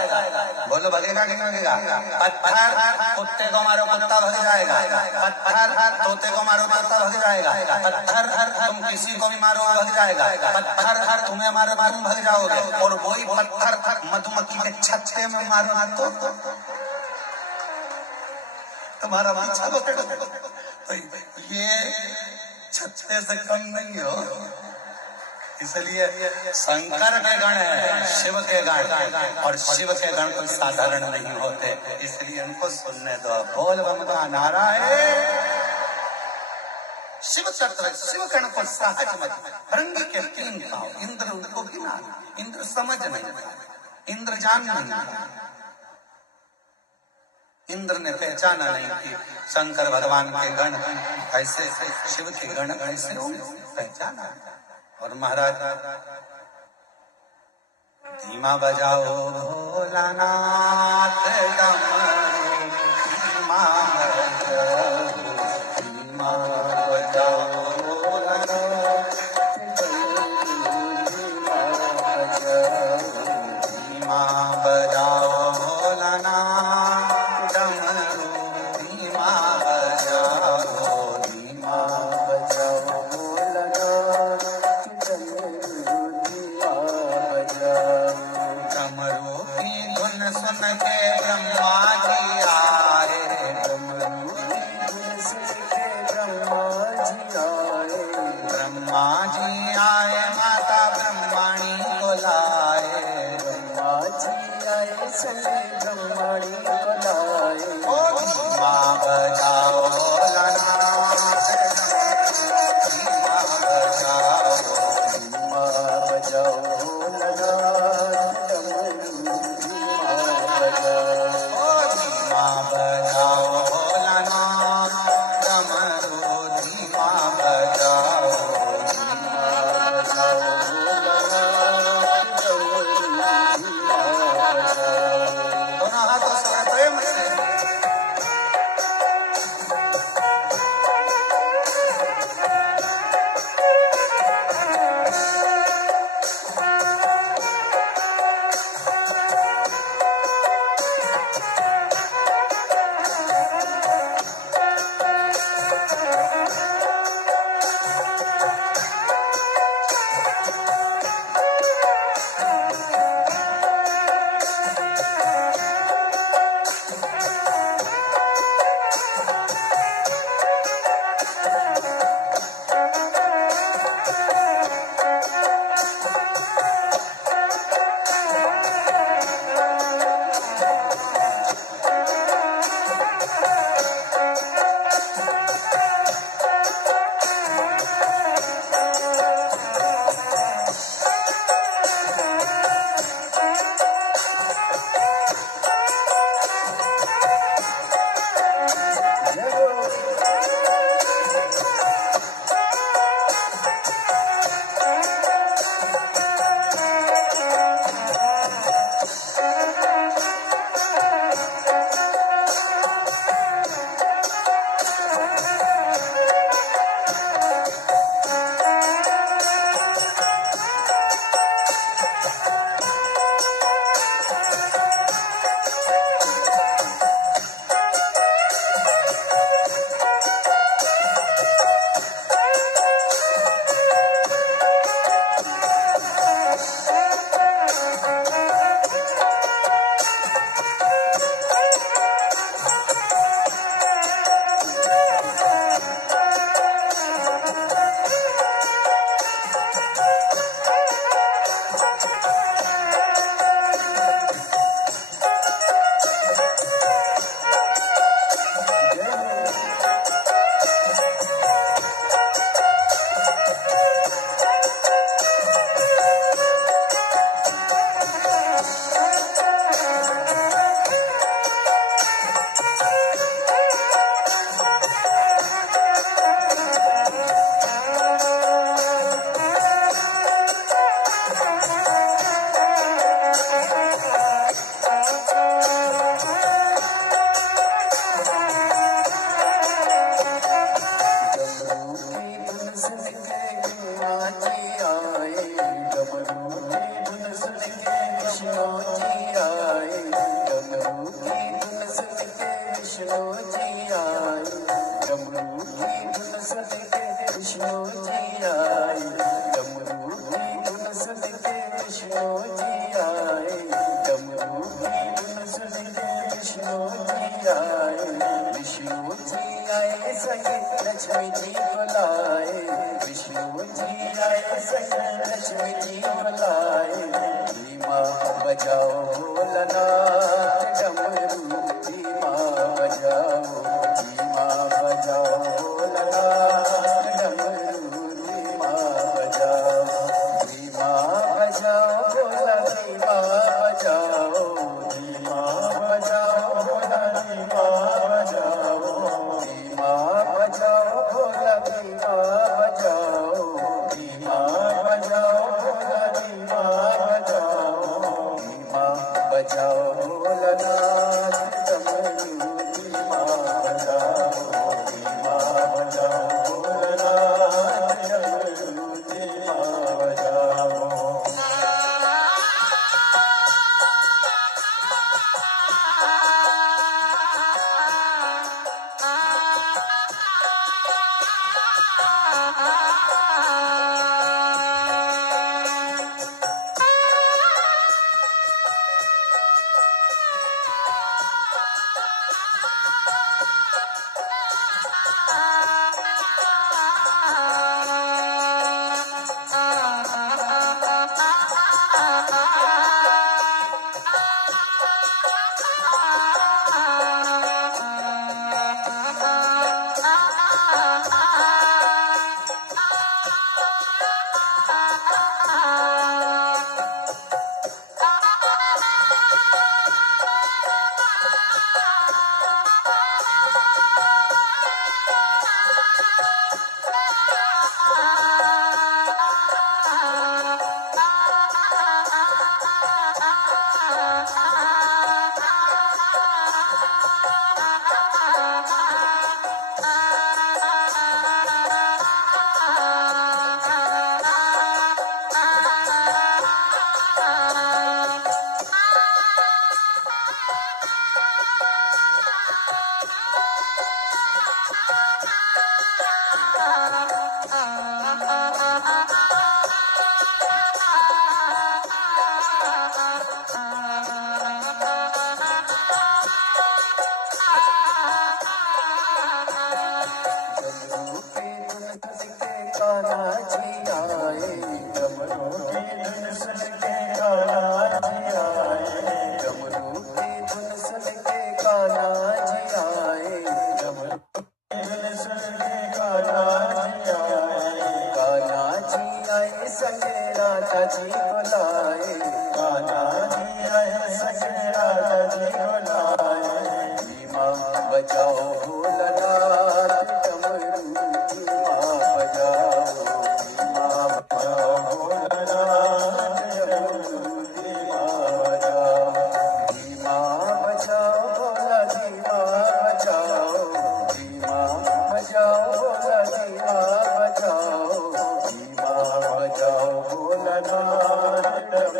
बोलो भगेगा कि नहीं भगेगा? पत्थर कुत्ते को मारो, कुत्ता भग जाएगा। पत्थर तोते को मारो, तोता भग जाएगा। पत्थर तुम किसी को भी मारो भग जाएगा। पत्थर तुम्हें मारो तुम भग जाओगे। और वही पत्थर मधुमक्खी के छत्ते में मारो तो तुम्हारा पीछा तो ये छत्ते से कम नहीं हो। इसलिए शंकर के गण है, शिव के गण, और शिव के गण कोई साधारण नहीं होते, इसलिए उनको सुनने दो। बोल बम का नारा है। शिव चक्र शिव गण को सहज मत, भृंगी के 3 पांव, इंद्र उनको गिना, इंद्र समझ नहीं, इंद्र जान नहीं, इंद्र ने पहचाना नहीं कि शंकर भगवान के गण ऐसे, शिव के गण ऐसे पहचाना। और महाराज धीमा बजाओ भोलानाथ डमरू, धीमा बजाओ, धीमा बजाओ भोलानाथ, धीमा बजाओ भोलानाथ डमरू, धीमा बजाओ, धीमा बजाओ सुन के ब्रह्मा जी आए, ब्रह्मा जी आए, माता ब्रह्मणी को लाए, ब्रह्मा जी आए सभी ब्रह्मणी को लाए। ओ धीमा बजाओ भोलानाथ, धीमा बजाओ, धीमा बजाओ भोलानाथ, विष्णु जी आए, डमरू की धुन सुन के विष्णु जी आए, डमरू की धुन सुन के विष्णु जी आए, विष्णु जी आए संग लक्ष्मी जी बुलाए, विष्णु जी आए संग लक्ष्मी जी बुलाए, धीमा बजाओ भोलानाथ डमरू, धीमा बजाओ, धीमा बजाओ भोलानाथ डमरू, धीमा बजाओ, धीमा बजाओ भोला, धीमा बजाओ, धीमा बजाओ भोला, धीमा बजाओ, धीमा बजाओ भोला, धीमा बजाओ, धीमा बजाओ भोला, धीमा बजाओ, धीमा बजाओ भोलानाथ डमरू, धीमा बजाओ, धीमा बजाओ भोलानाथ डमरू, धीमा बजाओ। डमरू की धुन सुन के कान्हा जी आए, डमरू की धुन सुन के कान्हा जी आए, डमरू की धुन सुन के कान्हा जी आए, डमरू की धुन सुन के कान्हा जी आए, कान्हा जी आए संग राधा जी बुलाए, कान्हा जी आए संग राधा जी बुलाए, धीमा बजाओ भोलानाथ डमरू, धीमा बजाओ, धीमा बजाओ भोलानाथ डमरू, धीमा बजाओ, धीमा बजाओ भोला, धीमा बजाओ, धीमा बजाओ भोला, धीमा बजाओ, धीमा बजाओ भोलानाथ डमरू।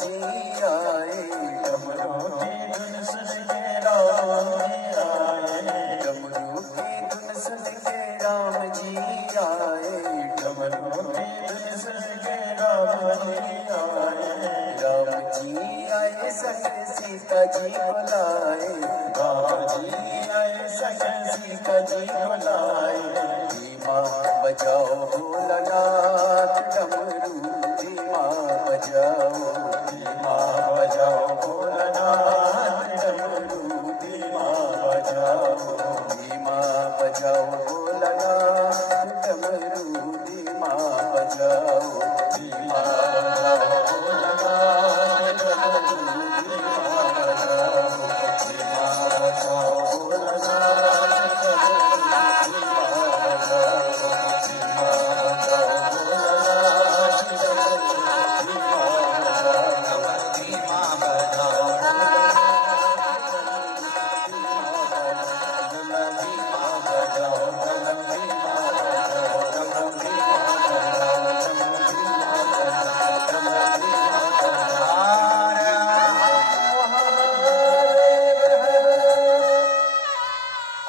जी आए, डमरू की धुन सुन के राम जी आए, डमरू की धुन सुन के राम जी आए, डमरू की धुन सुन के राम जी आए, राम जी आए सके सीता जी को लाए, राम जी आए सके सीता जी को लाए, धीमा बजाओ भोलानाथ डमरू, धीमा बजाओ, धीमा बजाओ भोलानाथ डमरू, धीमा बजाओ, धीमा बजाओ भोलानाथ डमरू, धीमा बजाओ, धीमा बजाओ भोलानाथ डमरू, धीमा बजाओ, धीमा बजाओ भोलानाथ डमरू, धीमा बजाओ, धीमा बजाओ भोलानाथ डमरू, धीमा बजाओ,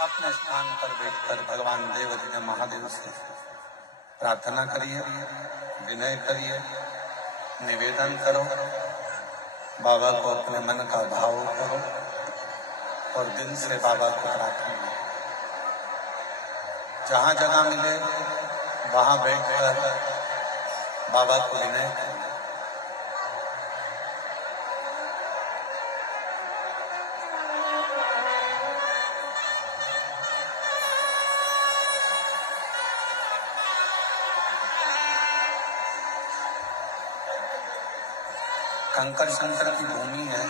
अपने स्थान पर बैठकर भगवान देव महादेव से प्रार्थना करिए, विनय करिए, निवेदन करो, बाबा को अपने मन का भाव करो और दिल से बाबा को प्रार्थना। जहाँ जगह मिले वहाँ बैठकर बाबा को विनय करो। कंकर शंकर की भूमि है,